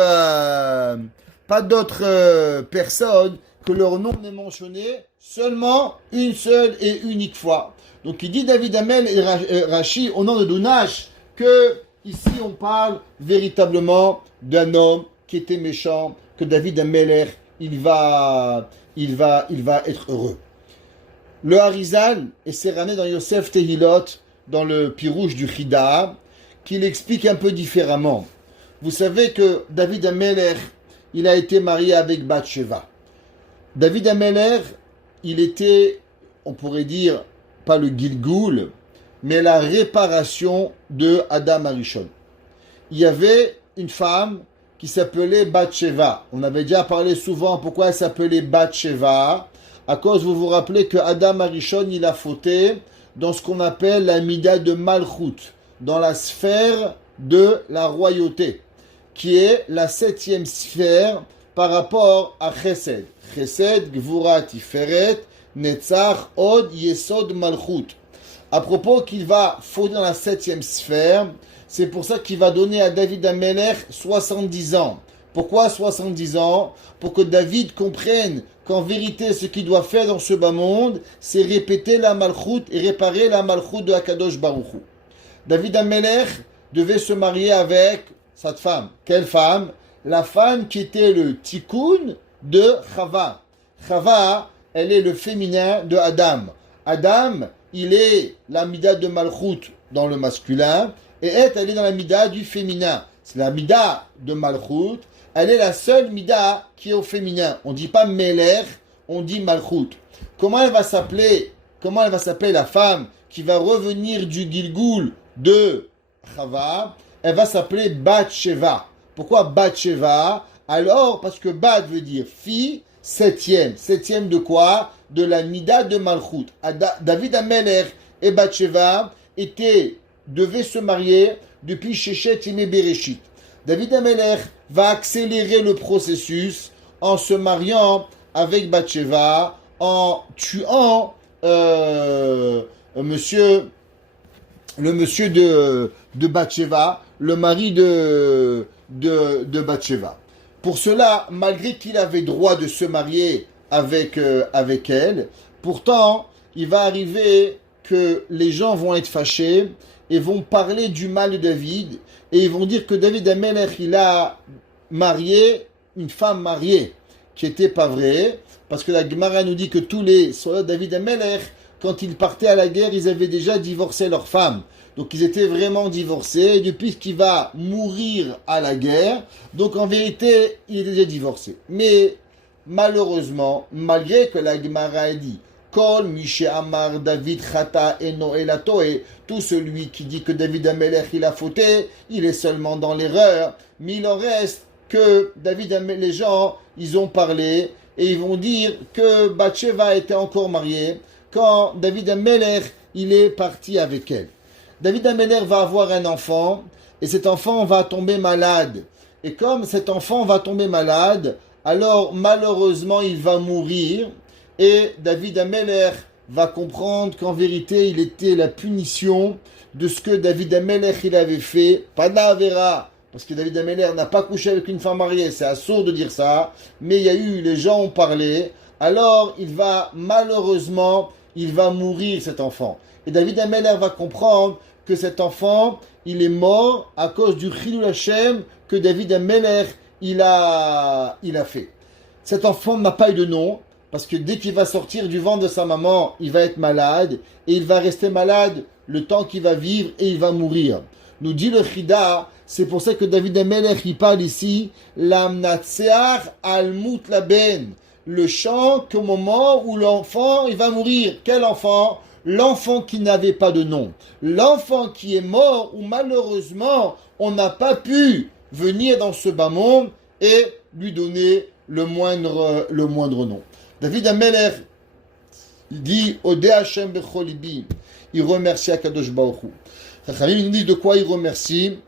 personnes que leur nom n'est mentionné seulement une seule et unique fois. Donc il dit David Amel et Rashi au nom de Dunash que ici on parle véritablement d'un homme qui était méchant, que David Amelech il va être heureux. Le Harizal, et c'est ramené dans Yosef Tehilot, dans le Pirouche du Chida, qu'il explique un peu différemment. Vous savez que David Amelech, il a été marié avec Bathsheba. David Amelech, il était, on pourrait dire, pas le Gilgoul, mais la réparation de Adam Arishon. Il y avait une femme qui s'appelait Bathsheba. On avait déjà parlé souvent pourquoi elle s'appelait Bathsheba. À cause, vous vous rappelez que Adam Arishon, il a fauté dans ce qu'on appelle la mida de Malchut, dans la sphère de la royauté, qui est la 7e sphère par rapport à Chesed. Chesed, Gvura, Tiferet, Netzach, Od, Yesod, Malchut. À propos qu'il va fauter dans la 7e sphère, c'est pour ça qu'il va donner à David Amelech 70 ans. Pourquoi 70 ans? Pour que David comprenne qu'en vérité, ce qu'il doit faire dans ce bas monde, c'est répéter la Malchut et réparer la Malchut de Akadosh Baruch Hu. David Amelech devait se marier avec cette femme. Quelle femme? La femme qui était le tikkun de Chava. Chava, elle est le féminin de Adam. Adam, il est la mida de Malchut dans le masculin, et elle est dans la mida du féminin. C'est la mida de Malchut. Elle est la seule mida qui est au féminin. On ne dit pas Melech, on dit Malchut. Comment elle va s'appeler la femme qui va revenir du Gilgoul de Chava? Elle va s'appeler Bathsheba. Pourquoi Bathsheba? Alors, parce que Bat veut dire fille, septième. Septième de quoi? De la mida de Malchut. David Amelech et Bathsheba devaient se marier depuis Shechet Yemei Bereshit. David Amelech va accélérer le processus en se mariant avec Bathsheba, en tuant le monsieur de Bathsheba, le mari de Bathsheba. Pour cela, malgré qu'il avait droit de se marier avec elle, pourtant, il va arriver que les gens vont être fâchés et vont parler du mal de David, et ils vont dire que David Amelech, il a marié une femme mariée, qui n'était pas vrai, parce que la Gemara nous dit que tous les soldats de David Amelech, quand ils partaient à la guerre, ils avaient déjà divorcé leur femme. Donc ils étaient vraiment divorcés, et depuis qu'il va mourir à la guerre, donc en vérité, il est déjà divorcé. Mais malheureusement, malgré que la Gemara a dit Kol Mishe Amar David Chata Eno Elatoe, tout celui qui dit que David Amelech il a fauté, il est seulement dans l'erreur. Mais il en reste que les gens, ils ont parlé et ils vont dire que Bathsheba était encore mariée quand David Amelech il est parti avec elle. David Amelech va avoir un enfant et cet enfant va tomber malade. Et comme cet enfant va tomber malade, alors malheureusement il va mourir. Et David Amelech va comprendre qu'en vérité il était la punition de ce que David Amelech il avait fait. Pas de la Avera, parce que David Amelech n'a pas couché avec une femme mariée, c'est assourd de dire ça. Mais il y a eu, les gens ont parlé. Alors il va malheureusement, il va mourir cet enfant. Et David Amelech va comprendre que cet enfant, il est mort à cause du Chilul Hashem que David Amelech il a fait. Cet enfant n'a pas eu de nom, parce que dès qu'il va sortir du ventre de sa maman, il va être malade, et il va rester malade le temps qu'il va vivre, et il va mourir. Nous dit le Chida, c'est pour ça que David Amelech il parle ici, l'amnatseach almut laben, le chant qu'au moment où l'enfant il va mourir. Quel enfant? L'enfant qui n'avait pas de nom. L'enfant qui est mort, ou malheureusement, on n'a pas pu venir dans ce bas monde et lui donner le moindre nom. David Amelech dit Odeh Hashem bechol libi. Il remercie Akadosh Baruch Hu. Chachamim nous dit de quoi il remercie.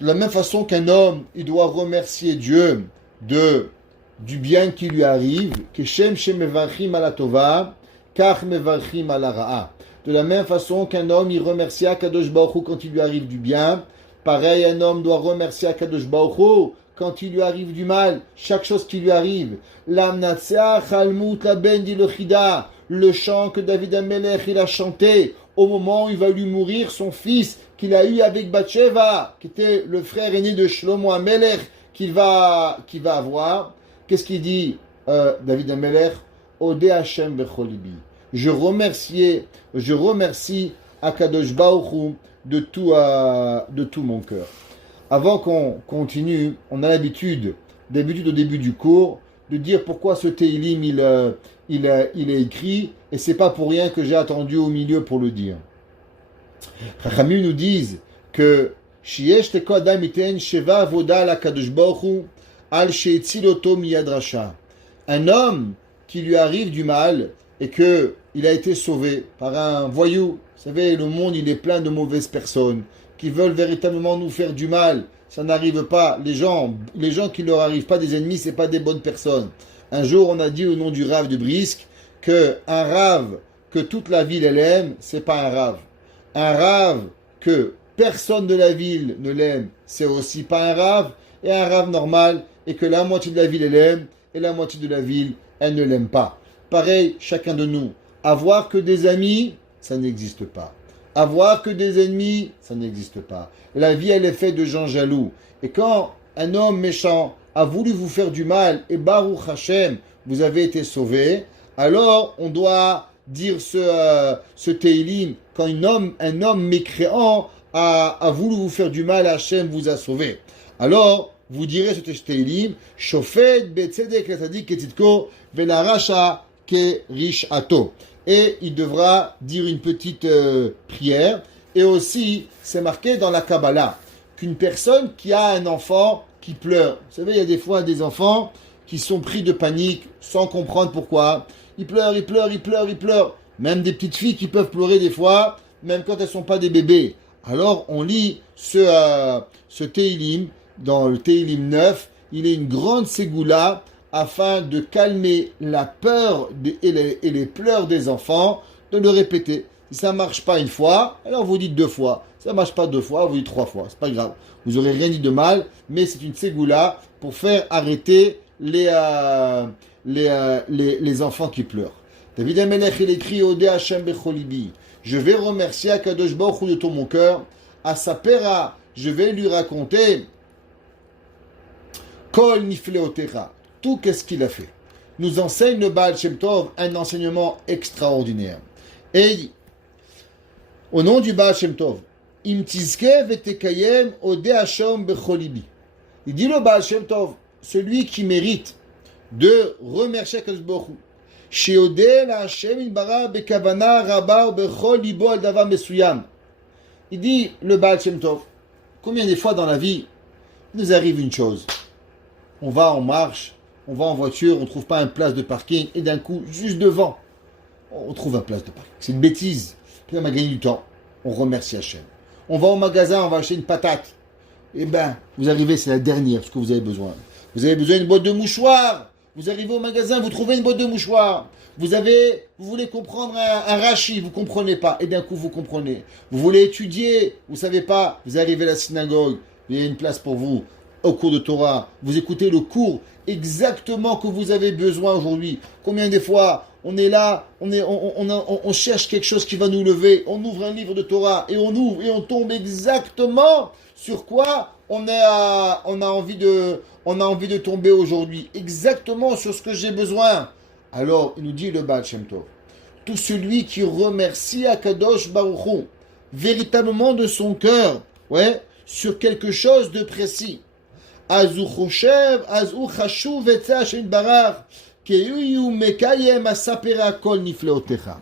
De la même façon qu'un homme, il doit remercier Dieu du bien qui lui arrive. Que Shem mevarchim ala tova, kach mevarchim ala ra'a. De la même façon qu'un homme, il remercie Akadosh Baruch Hu quand il lui arrive du bien. Pareil, un homme doit remercier Akadosh Baruch Hu quand il lui arrive du mal, chaque chose qui lui arrive. L'amnatseach almut laben dit le Chida, le chant que David Amelech il a chanté au moment où il va lui mourir son fils qu'il a eu avec Bathsheba, qui était le frère aîné de Shlomo Amelech qu'il va avoir. Qu'est-ce qu'il dit David Amelech? Odeh Hashem bechol libi. Je remercie Akadosh Baruch Hu de tout mon cœur. Avant qu'on continue, on a l'habitude, au début du cours, de dire pourquoi ce Teilim il est écrit, et c'est pas pour rien que j'ai attendu au milieu pour le dire. Chachamim nous disent que Shiesh teko adam iten sheva avoda la kadosh baruch hu al sheitziloto miyad rasha. Un homme qui lui arrive du mal et que il a été sauvé par un voyou. Vous savez, le monde il est plein de mauvaises personnes qui veulent véritablement nous faire du mal. Ça n'arrive pas. Les gens qui leur arrivent pas des ennemis, c'est pas des bonnes personnes. Un jour, on a dit au nom du Rav de Brisk que un Rav que toute la ville elle aime, c'est pas un Rav. Un Rav que personne de la ville ne l'aime, c'est aussi pas un Rav. Et un Rav normal, et que la moitié de la ville elle aime, et la moitié de la ville elle ne l'aime pas. Pareil, chacun de nous. Avoir que des amis, ça n'existe pas. Avoir que des ennemis, ça n'existe pas. La vie, elle est faite de gens jaloux. Et quand un homme méchant a voulu vous faire du mal, et Baruch Hashem, vous avez été sauvé, alors on doit dire ce Teilim, quand un homme mécréant a voulu vous faire du mal, Hashem vous a sauvé. Alors, vous direz ce Teilim, Shofet betzedek l'atadik ketitko velarasha ke rish ato. Et il devra dire une petite prière. Et aussi, c'est marqué dans la Kabbalah qu'une personne qui a un enfant qui pleure. Vous savez, il y a des fois des enfants qui sont pris de panique sans comprendre pourquoi. Ils pleurent. Même des petites filles qui peuvent pleurer des fois, même quand elles ne sont pas des bébés. Alors, on lit ce Teilim, dans le Teilim 9, il est une grande ségoula afin de calmer la peur et les pleurs des enfants, de le répéter. Si ça ne marche pas une fois, alors vous dites 2 fois. Si ça ne marche pas 2 fois, vous dites 3 fois. C'est pas grave. Vous n'aurez rien dit de mal, mais c'est une ségoula pour faire arrêter les enfants qui pleurent. David Amelech, il écrit Odeh Hashem bechol libi. Je vais remercier Akadosh Baruch Hu de tout mon cœur. À sa pera, je vais lui raconter Kol nifleotecha. Tout qu'est-ce qu'il a fait. Nous enseigne le Baal Shem Tov un enseignement extraordinaire. Et il dit, au nom du Baal Shem Tov, Im tizke vetekayem odeh Hashem bechol libi. Il dit le Baal Shem Tov, celui qui mérite de remercier Akadosh Baruch Hu, sheodeh la Hashem ilbara bekavana rabba bechol libo al davar mesuyam. Il dit le Baal Shem Tov, combien de fois dans la vie nous arrive une chose, on va en marche, on va en voiture, on ne trouve pas une place de parking, et d'un coup, juste devant, on trouve une place de parking. C'est une bêtise. Puis on a gagné du temps. On remercie Hachem. On va au magasin, on va acheter une patate. Eh ben, vous arrivez, c'est la dernière, ce que vous avez besoin. Vous avez besoin d'une boîte de mouchoirs. Vous arrivez au magasin, vous trouvez une boîte de mouchoirs. Vous voulez comprendre un Rashi, vous comprenez pas, et d'un coup vous comprenez. Vous voulez étudier, vous savez pas, vous arrivez à la synagogue, il y a une place pour vous au cours de Torah. Vous écoutez le cours exactement que vous avez besoin aujourd'hui. Combien de fois on est là, on cherche quelque chose qui va nous lever, on ouvre un livre de Torah et on ouvre et on tombe exactement sur quoi on a envie de tomber aujourd'hui, exactement sur ce que j'ai besoin. Alors, il nous dit le Baal Shem Tov, tout celui qui remercie Akadosh Baruch Hu, véritablement de son cœur, ouais, sur quelque chose de précis. Azu choshev, azu chashuv et Hashem barach, keiyu mekayem asapera kol nifleotecha.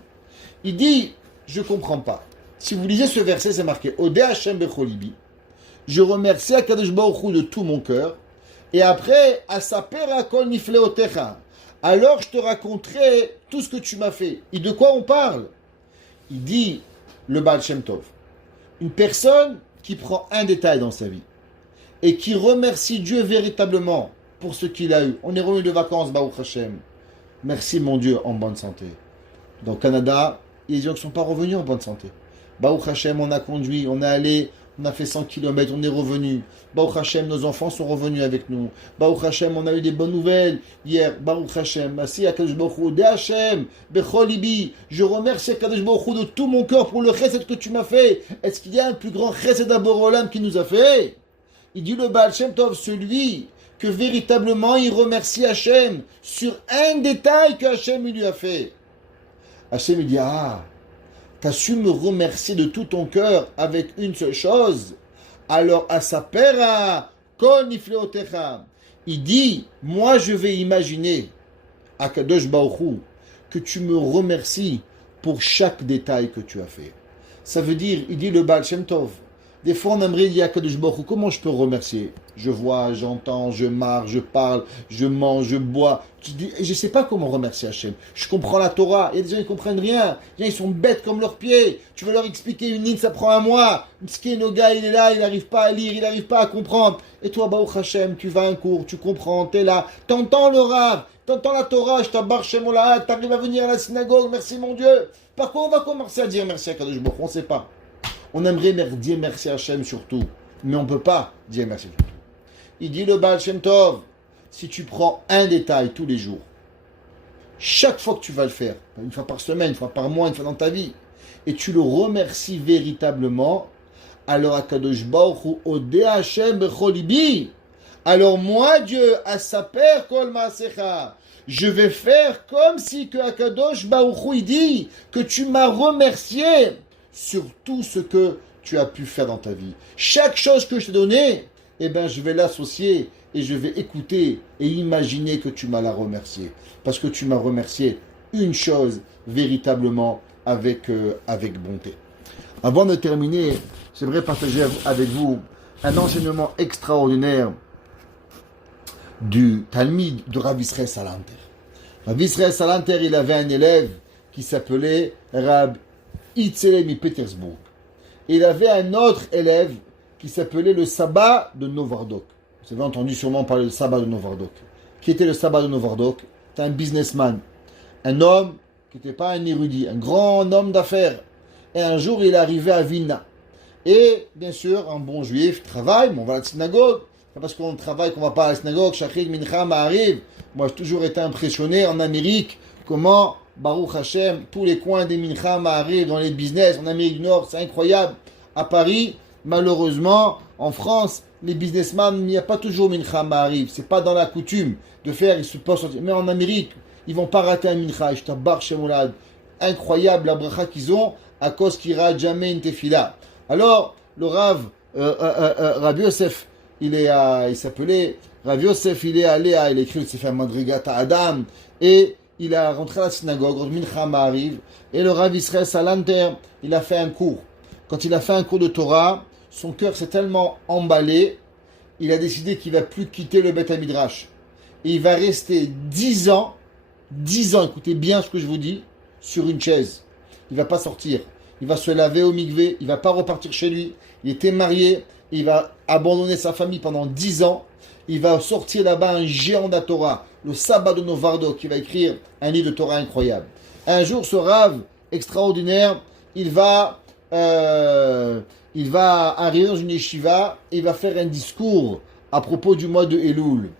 Il dit, je comprends pas. Si vous lisez ce verset, c'est marqué Ode Hashem becholibi. Je remercie Akadosh Baruch Hu de tout mon cœur. Et après, asapera kol nifleotecha. Alors je te raconterai tout ce que tu m'as fait. Et de quoi on parle? Il dit, le Baal Shem Tov, une personne qui prend un détail dans sa vie et qui remercie Dieu véritablement pour ce qu'il a eu. On est revenu de vacances, Baruch Hashem. Merci mon Dieu, en bonne santé. Dans le Canada, il y a des gens qui ne sont pas revenus en bonne santé. Baruch Hashem, on a conduit, on est allé, on a fait 100 km, on est revenu. Baruch Hashem, nos enfants sont revenus avec nous. Baruch Hashem, on a eu des bonnes nouvelles hier. Baruch Hashem, Asi Akadosh Baruch Hu, de Hashem, Bechol Libi. Je remercie Akadosh Baruch Hu de tout mon cœur pour le chesed que tu m'as fait. Est-ce qu'il y a un plus grand chesed d'Aborolam qui nous a fait? Il dit le Baal Shem Tov, celui que véritablement il remercie Hashem sur un détail que Hashem lui a fait. Hashem il dit, tu as su me remercier de tout ton cœur avec une seule chose. Alors, à sa pera, kol nifleotecha. Il dit, moi je vais imaginer, Akadosh Baruch Hu, que tu me remercies pour chaque détail que tu as fait. Ça veut dire, il dit le Baal Shem Tov, des fois on aimerait dire Akadosh Baruch Hu, comment je peux remercier? Je vois, j'entends, je marche, je parle, je mange, je bois. Je ne sais pas comment remercier Hachem. Je comprends la Torah. Il y a des gens qui ne comprennent rien. Il y a des gens, ils sont bêtes comme leurs pieds. Tu veux leur expliquer une ligne, ça prend un mois. Mskin, gars, il est là, il n'arrive pas à lire, il n'arrive pas à comprendre. Et toi, Baruch Hachem, tu vas à un cours, tu comprends, tu es là. T'entends le Rav, t'entends la Torah, je t'abarre chez mon là, t'arrives à venir à la synagogue, merci mon Dieu. Par quoi on va commencer à dire merci à Kadosh Baruch Hu? On ne sait pas. On aimerait dire merci à Hachem surtout. Mais on ne peut pas dire merci surtout. Il dit le Baal Shem Tov, si tu prends un détail tous les jours, chaque fois que tu vas le faire, une fois par semaine, une fois par mois, une fois dans ta vie, et tu le remercies véritablement, alors Akadosh Baruch Hu Ode Hashem bechol libi. Alors moi, Dieu, asaper kol maasecha, je vais faire comme si que Akadosh Baruch Hu dit que tu m'as remercié sur tout ce que tu as pu faire dans ta vie. Chaque chose que je t'ai donnée, eh bien, je vais l'associer et je vais écouter et imaginer que tu m'as la remercié. Parce que tu m'as remercié une chose véritablement avec bonté. Avant de terminer, j'aimerais partager avec vous un enseignement extraordinaire du Talmid de Rav Israël Salanter. Rav Israël Salanter, il avait un élève qui s'appelait Rab Itzelem Petersburg. Il avait un autre élève qui s'appelait le Sabbat de Novardok. Vous avez entendu sûrement parler du Sabbat de Novardok. Qui était le Sabbat de Novardok? C'était un businessman, un homme qui n'était pas un érudit, un grand homme d'affaires. Et un jour, il est arrivé à Vilna. Et bien sûr, un bon juif travaille, mais on va à la synagogue. C'est pas parce qu'on travaille qu'on va pas à la synagogue. Shachrit Mincha arrive. Moi, j'ai toujours été impressionné en Amérique comment Baruch Hashem, tous les coins des Mincha arrivent dans les business en Amérique du Nord, c'est incroyable. À Paris, malheureusement, en France, les businessmen, il n'y a pas toujours Mincha Ma'ariv. C'est pas dans la coutume de faire, ils se posent. Mais en Amérique, ils vont pas rater un Mincha. Je t'abarre chez Moulad. Incroyable la bracha qu'ils ont à cause qu'il rate jamais une tefila. Alors, le Rav, Rav Yosef, il s'appelait Rav Yosef, il a écrit le Sefer Madrigat Adam et il a rentré à la synagogue, Mincha Ma'ariv, et le Rav Israël Salanter, il a fait un cours. Quand il a fait un cours de Torah, son cœur s'est tellement emballé, il a décidé qu'il ne va plus quitter le Beth Midrash. Et il va rester 10 ans, écoutez bien ce que je vous dis, sur une chaise. Il ne va pas sortir. Il va se laver au mikvé, il ne va pas repartir chez lui. Il était marié, il va abandonner sa famille pendant 10 ans, il va sortir là-bas un géant de la Torah, le Sabbat de Novardo, qui va écrire un livre de Torah incroyable. Un jour, ce Rav extraordinaire, il va arriver dans une yeshiva, et il va faire un discours à propos du mois de Elul.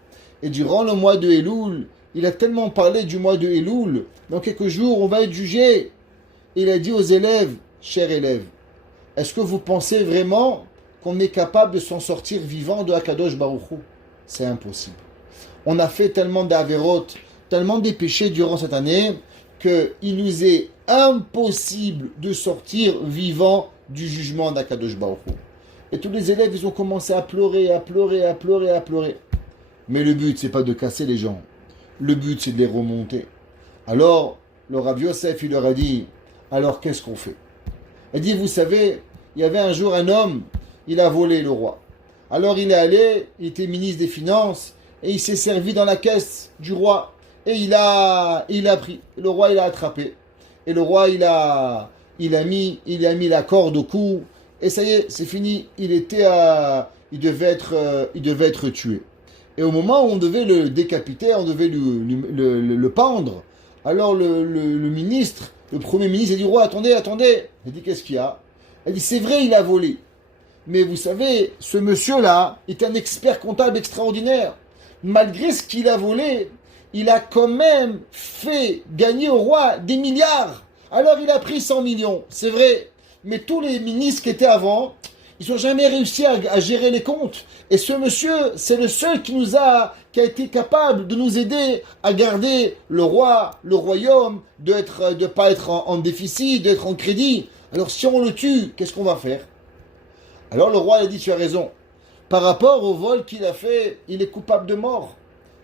Et durant le mois de Elul, il a tellement parlé du mois de Elul, dans quelques jours, on va être jugé. Il a dit aux élèves, chers élèves, est-ce que vous pensez vraiment qu'on est capable de s'en sortir vivant de Akadosh Baruch Hu? C'est impossible. On a fait tellement d'avérotes, tellement des péchés durant cette année, qu'il nous est impossible de sortir vivant du jugement d'Akadosh Baruch Hu. Et tous les élèves, ils ont commencé à pleurer, à pleurer, à pleurer, à pleurer. Mais le but, c'est pas de casser les gens. Le but, c'est de les remonter. Alors, le Rav Yosef, il leur a dit, alors qu'est-ce qu'on fait? Il dit, vous savez, il y avait un jour un homme, il a volé le roi. Alors il est allé, il était ministre des Finances, et il s'est servi dans la caisse du roi. Et il a pris. Le roi, il a attrapé. Et le roi, il a mis la corde au cou. Et ça y est, c'est fini. Il devait être tué. Et au moment où on devait le décapiter, on devait le pendre, alors le ministre, le premier ministre, a dit, roi, attendez. Il dit, qu'est-ce qu'il y a? Il dit, c'est vrai, il a volé. Mais vous savez, ce monsieur-là est un expert comptable extraordinaire. Malgré ce qu'il a volé, il a quand même fait gagner au roi des milliards. Alors il a pris 100 millions, c'est vrai. Mais tous les ministres qui étaient avant, ils n'ont jamais réussi à gérer les comptes. Et ce monsieur, c'est le seul qui a été capable de nous aider à garder le roi, le royaume, de pas être en déficit, d'être en crédit. Alors si on le tue, qu'est-ce qu'on va faire? Alors le roi a dit, tu as raison. Par rapport au vol qu'il a fait, il est coupable de mort.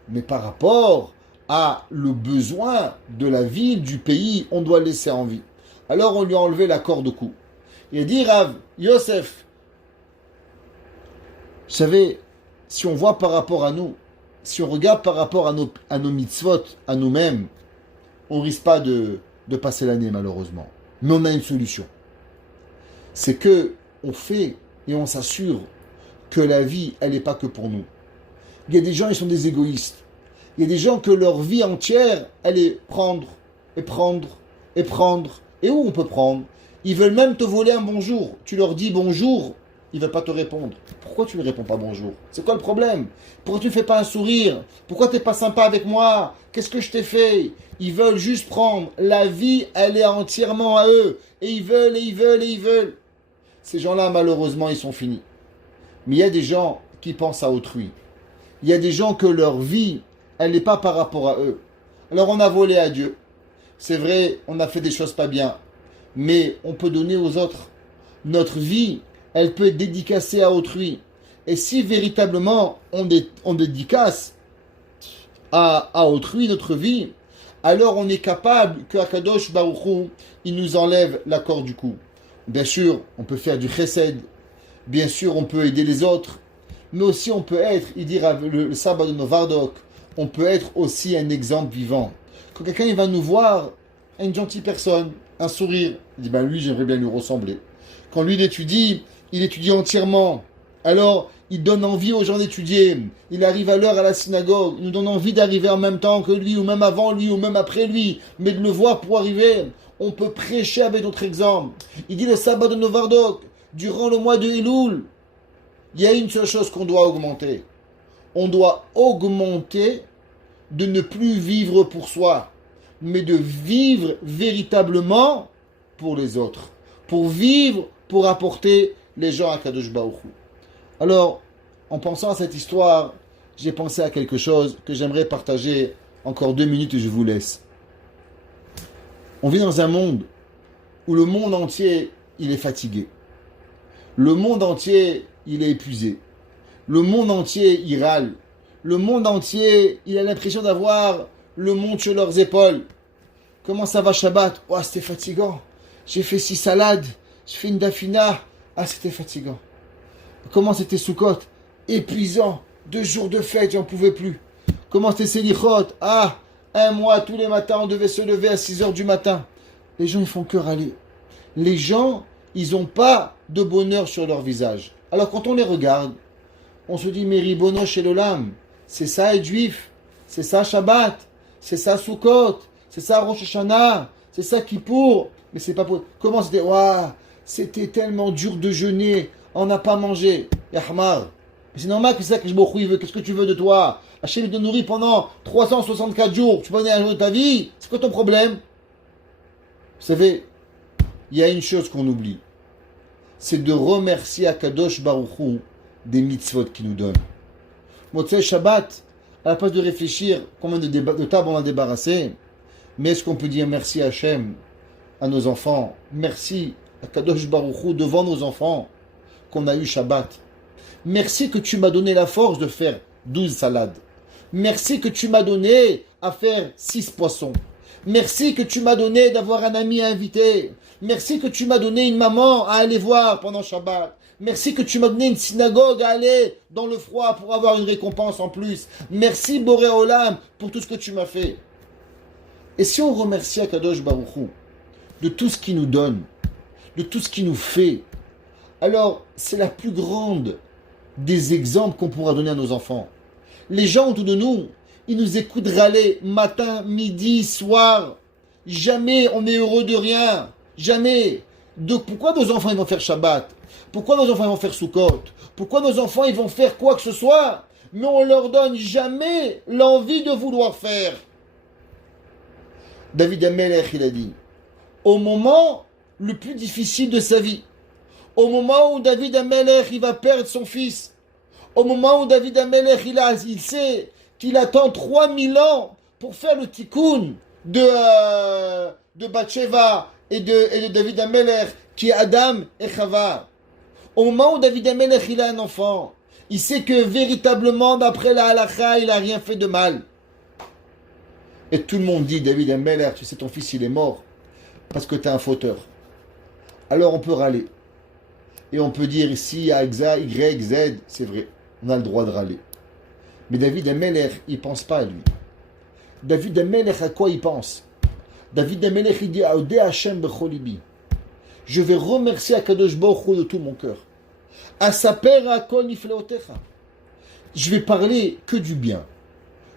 Mais par rapport à le besoin de la ville, du pays, on doit le laisser en vie. Alors on lui a enlevé la corde au cou. Il a dit, Rav Yosef, vous savez, si on voit par rapport à nous, si on regarde par rapport à nos mitzvot, à nous-mêmes, on ne risque pas de passer l'année malheureusement. Mais on a une solution. C'est que on fait et on s'assure que la vie, elle n'est pas que pour nous. Il y a des gens, ils sont des égoïstes. Il y a des gens que leur vie entière, elle est prendre, et prendre, et prendre. Et où on peut prendre? Ils veulent même te voler un bonjour. Tu leur dis bonjour, ils ne veulent pas te répondre. Pourquoi tu ne réponds pas bonjour? C'est quoi le problème? Pourquoi tu ne fais pas un sourire? Pourquoi tu n'es pas sympa avec moi? Qu'est-ce que je t'ai fait? Ils veulent juste prendre. La vie, elle est entièrement à eux. Et ils veulent, et ils veulent, et ils veulent. Ces gens-là, malheureusement, ils sont finis. Mais il y a des gens qui pensent à autrui. Il y a des gens que leur vie, elle n'est pas par rapport à eux. Alors on a volé à Dieu. C'est vrai, on a fait des choses pas bien. Mais on peut donner aux autres. Notre vie, elle peut être dédicacée à autrui. Et si véritablement on dédicace à autrui notre vie, alors on est capable que Akadosh Baruch Hu, il nous enlève la corde du cou. Bien sûr, on peut faire du chesed. Bien sûr, on peut aider les autres. Mais aussi, on peut être, il dit le sabbat de Novardok, on peut être aussi un exemple vivant. Quand quelqu'un il va nous voir, une gentille personne, un sourire, il dit, ben lui, j'aimerais bien lui ressembler. Quand lui, il étudie entièrement. Alors, il donne envie aux gens d'étudier. Il arrive à l'heure à la synagogue. Il nous donne envie d'arriver en même temps que lui, ou même avant lui, ou même après lui. Mais de le voir pour arriver. On peut prêcher avec notre exemple. Il dit le sabbat de Novardok, durant le mois de Elul, il y a une seule chose qu'on doit augmenter. On doit augmenter de ne plus vivre pour soi, mais de vivre véritablement pour les autres. Pour vivre, pour apporter les gens à Kadosh Baruch Hu. Alors, en pensant à cette histoire, j'ai pensé à quelque chose que j'aimerais partager. Encore 2 minutes et je vous laisse. On vit dans un monde où le monde entier, il est fatigué. Le monde entier, il est épuisé. Le monde entier, il râle. Le monde entier, il a l'impression d'avoir le monde sur leurs épaules. Comment ça va Shabbat? Oh, c'était fatigant. J'ai fait 6 salades. J'ai fait une dafina. Ah, c'était fatigant. Comment c'était Sukkot? Épuisant. 2 jours de fête, j'en pouvais plus. Comment c'était Selichot? Ah, 1 mois, tous les matins, on devait se lever à 6 heures du matin. Les gens, ils font que râler. Les gens, ils n'ont pas de bonheur sur leur visage. Alors quand on les regarde, on se dit, mais Ribono chez l'Olam, c'est ça être juif, c'est ça Shabbat, c'est ça Sukkot, c'est ça Rosh Hashanah, c'est ça Kippour, mais c'est pas pour... Comment c'était? Waouh, c'était tellement dur de jeûner, on n'a pas mangé. Yahmar, c'est normal que c'est ça que je me veut. Qu'est-ce que tu veux de toi? Hachem te nourrit pendant 364 jours, tu peux donner un jour de ta vie, c'est quoi ton problème? Vous savez, il y a une chose qu'on oublie, c'est de remercier Akadosh Baruch Hu des mitzvot qu'il nous donne. Motzei Shabbat, à la place de réfléchir combien de tables on a débarrassé, mais est-ce qu'on peut dire merci à Hachem, à nos enfants, merci à Kadosh Baruch Hu devant nos enfants qu'on a eu Shabbat. Merci que tu m'as donné la force de faire 12 salades. Merci que tu m'as donné à faire 6 poissons. Merci que tu m'as donné d'avoir un ami à inviter. Merci que tu m'as donné une maman à aller voir pendant Shabbat. Merci que tu m'as donné une synagogue à aller dans le froid pour avoir une récompense en plus. Merci Boré Olam pour tout ce que tu m'as fait. Et si on remercie Akadosh Baruch Hu de tout ce qu'il nous donne, de tout ce qu'il nous fait, alors c'est la plus grande des exemples qu'on pourra donner à nos enfants. Les gens autour de nous, ils nous écoutent râler matin, midi, soir. Jamais on est heureux de rien. Jamais. Donc pourquoi nos enfants ils vont faire Shabbat? Pourquoi nos enfants ils vont faire Sukkot? Pourquoi nos enfants ils vont faire quoi que ce soit? Mais on leur donne jamais l'envie de vouloir faire. David Amelech, il a dit, au moment le plus difficile de sa vie, au moment où David Amelech il va perdre son fils, au moment où David Amelech il sait qu'il attend 3000 ans pour faire le tikkun de Bathsheba et de David Amelech, qui est Adam et Chava. Au moment où David Amelech il a un enfant, il sait que véritablement d'après la halakha il n'a rien fait de mal. Et tout le monde dit, David Amelech, tu sais ton fils il est mort parce que tu es un fauteur. Alors on peut râler. Et on peut dire ici à Y, Z, c'est vrai, on a le droit de râler. Mais David Amelech, il ne pense pas à lui. David Amelech, à quoi il pense? David Amelech, il dit, Aodé Hashem becholibi. Je vais remercier Akadosh Baruch Hu de tout mon cœur. Asaper akol nifleotecha. Je vais parler que du bien,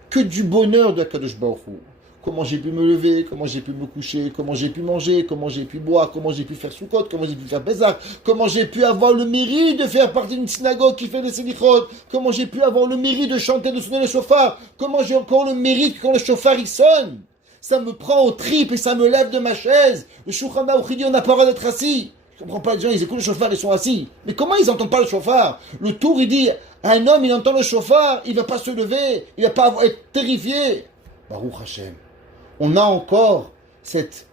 que du bonheur de Akadosh Baruch Hu. Comment j'ai pu me lever, comment j'ai pu me coucher, comment j'ai pu manger, comment j'ai pu boire, comment j'ai pu faire Sukkot, comment j'ai pu faire Pesach, comment j'ai pu avoir le mérite de faire partie d'une synagogue qui fait des selichot, comment j'ai pu avoir le mérite de chanter, de sonner le chauffard, comment j'ai encore le mérite quand le chauffard il sonne. Ça me prend aux tripes et ça me lève de ma chaise. Le Shulchan Aruch dit on n'a pas le droit d'être assis. Je comprends pas les gens, ils écoutent le chauffard, ils sont assis. Mais comment ils n'entendent pas le chauffard? Le tour il dit, un homme il entend le chauffard, il va pas se lever, il va pas être terrifié. Baruch Hashem. On a encore cette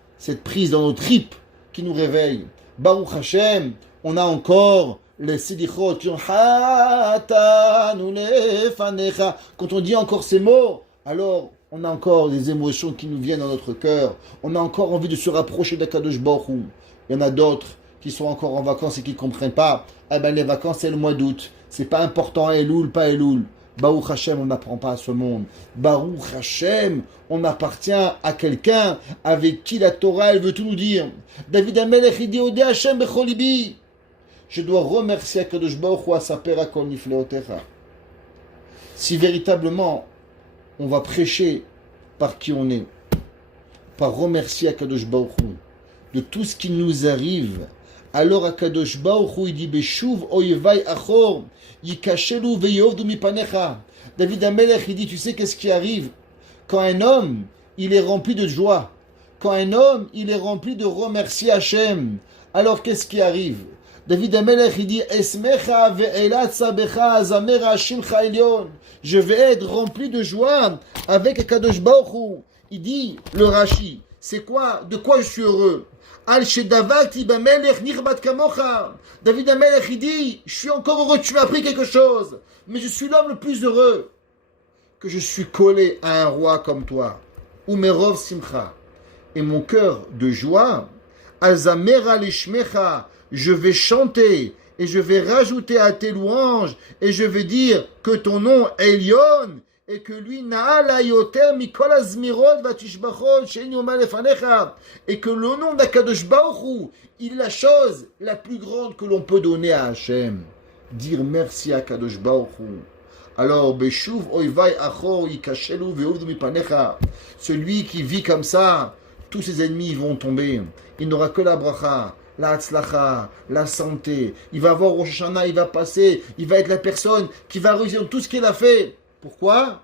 prise dans nos tripes qui nous réveille. Baruch Hashem, on a encore les sidichot. Quand on dit encore ces mots, alors on a encore des émotions qui nous viennent dans notre cœur. On a encore envie de se rapprocher d'Akadosh Baruch Hu. Il y en a d'autres qui sont encore en vacances et qui ne comprennent pas. Eh ben les vacances c'est le mois d'août. C'est pas important, Elul, pas Elul. Baruch Hashem, on n'apprend pas à ce monde. Baruch Hashem, on appartient à quelqu'un avec qui la Torah, elle veut tout nous dire. David Amelech, il dit, Odé Hashem becholibi. Je dois remercier Akadosh Baruch Hu asaper akol nifleotecha. Si véritablement, on va prêcher par qui on est, par remercier Akadosh Baruch Hu de tout ce qui nous arrive, alors Akadosh Baruch Hu, il dit, Beshuv oyevai achor, yikashelu veyovdu mipanecha. David Amelech, il dit, tu sais qu'est-ce qui arrive? Quand un homme, il est rempli de joie, quand un homme, il est rempli de remercier Hachem, alors qu'est-ce qui arrive? David Amelech, il dit, Esmecha ve'elat sabecha azamer hashimcha elyon. Je vais être rempli de joie avec Akadosh Baruch Hu. Il dit, le Rashi, c'est quoi? De quoi je suis heureux? Al shedavati b'amelech nirbat kamocha. David Amelech, il dit, je suis encore heureux, tu m'as appris quelque chose, mais je suis l'homme le plus heureux, que je suis collé à un roi comme toi. Umerov simcha. Et mon cœur de joie, azamera lishmecha, je vais chanter et je vais rajouter à tes louanges et je vais dire que ton nom est Elyon et que lui et que le nom d'Akadosh Baruch Hu, il est la chose la plus grande que l'on peut donner à Hachem. dire merci à Kadosh Baruch Hu. Alors, Beshuv oivai achor yikashelu ve'uvdu mipanecha. Celui qui vit comme ça, tous ses ennemis vont tomber. Il n'aura que la bracha, la hatzlacha, la santé. Il va avoir Rosh Hashanah, il va passer, il va être la personne qui va réussir tout ce qu'il a fait. Pourquoi?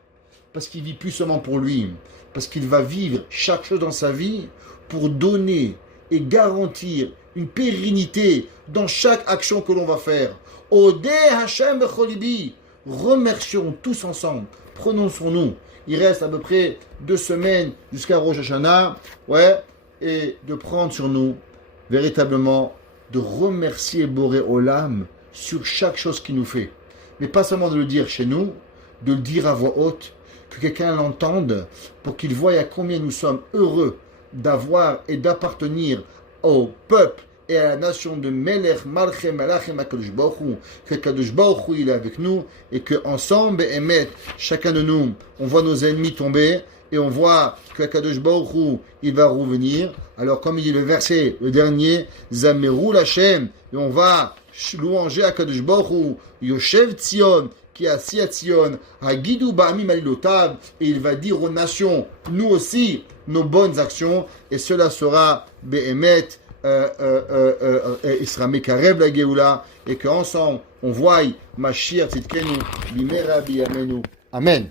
Parce qu'il vit plus seulement pour lui. Parce qu'il va vivre chaque chose dans sa vie pour donner et garantir une pérennité dans chaque action que l'on va faire. Odeh Hashem becholibi. Remercions tous ensemble, prononçons-nous. Il reste à peu près 2 semaines jusqu'à Rosh Hashanah, et de prendre sur nous, véritablement, de remercier Boré Olam sur chaque chose qu'il nous fait. Mais pas seulement de le dire chez nous, de le dire à voix haute, que quelqu'un l'entende, pour qu'il voie à combien nous sommes heureux d'avoir et d'appartenir au peuple et à la nation de Melech, Malchem, Malachem, Akadosh Baruch Hu, que Kadosh Baruch Hu il est avec nous, et que ensemble, Emet, chacun de nous, on voit nos ennemis tomber, et on voit que Kadosh Baruch Hu, il va revenir. Alors, comme il dit le verset, le dernier, Zameru Lachem, et on va louanger à Kadosh Baruch Hu, Yoshev Tzion, qui est assis à Tzion, Hagidou Ba'amim Alilotav, et il va dire aux nations, nous aussi, nos bonnes actions, et cela sera Be'emet, il sera Mekarev la Geoula, et qu'ensemble on voie Mashiach Tzidkenu, Bimera Biyamenu. Amen.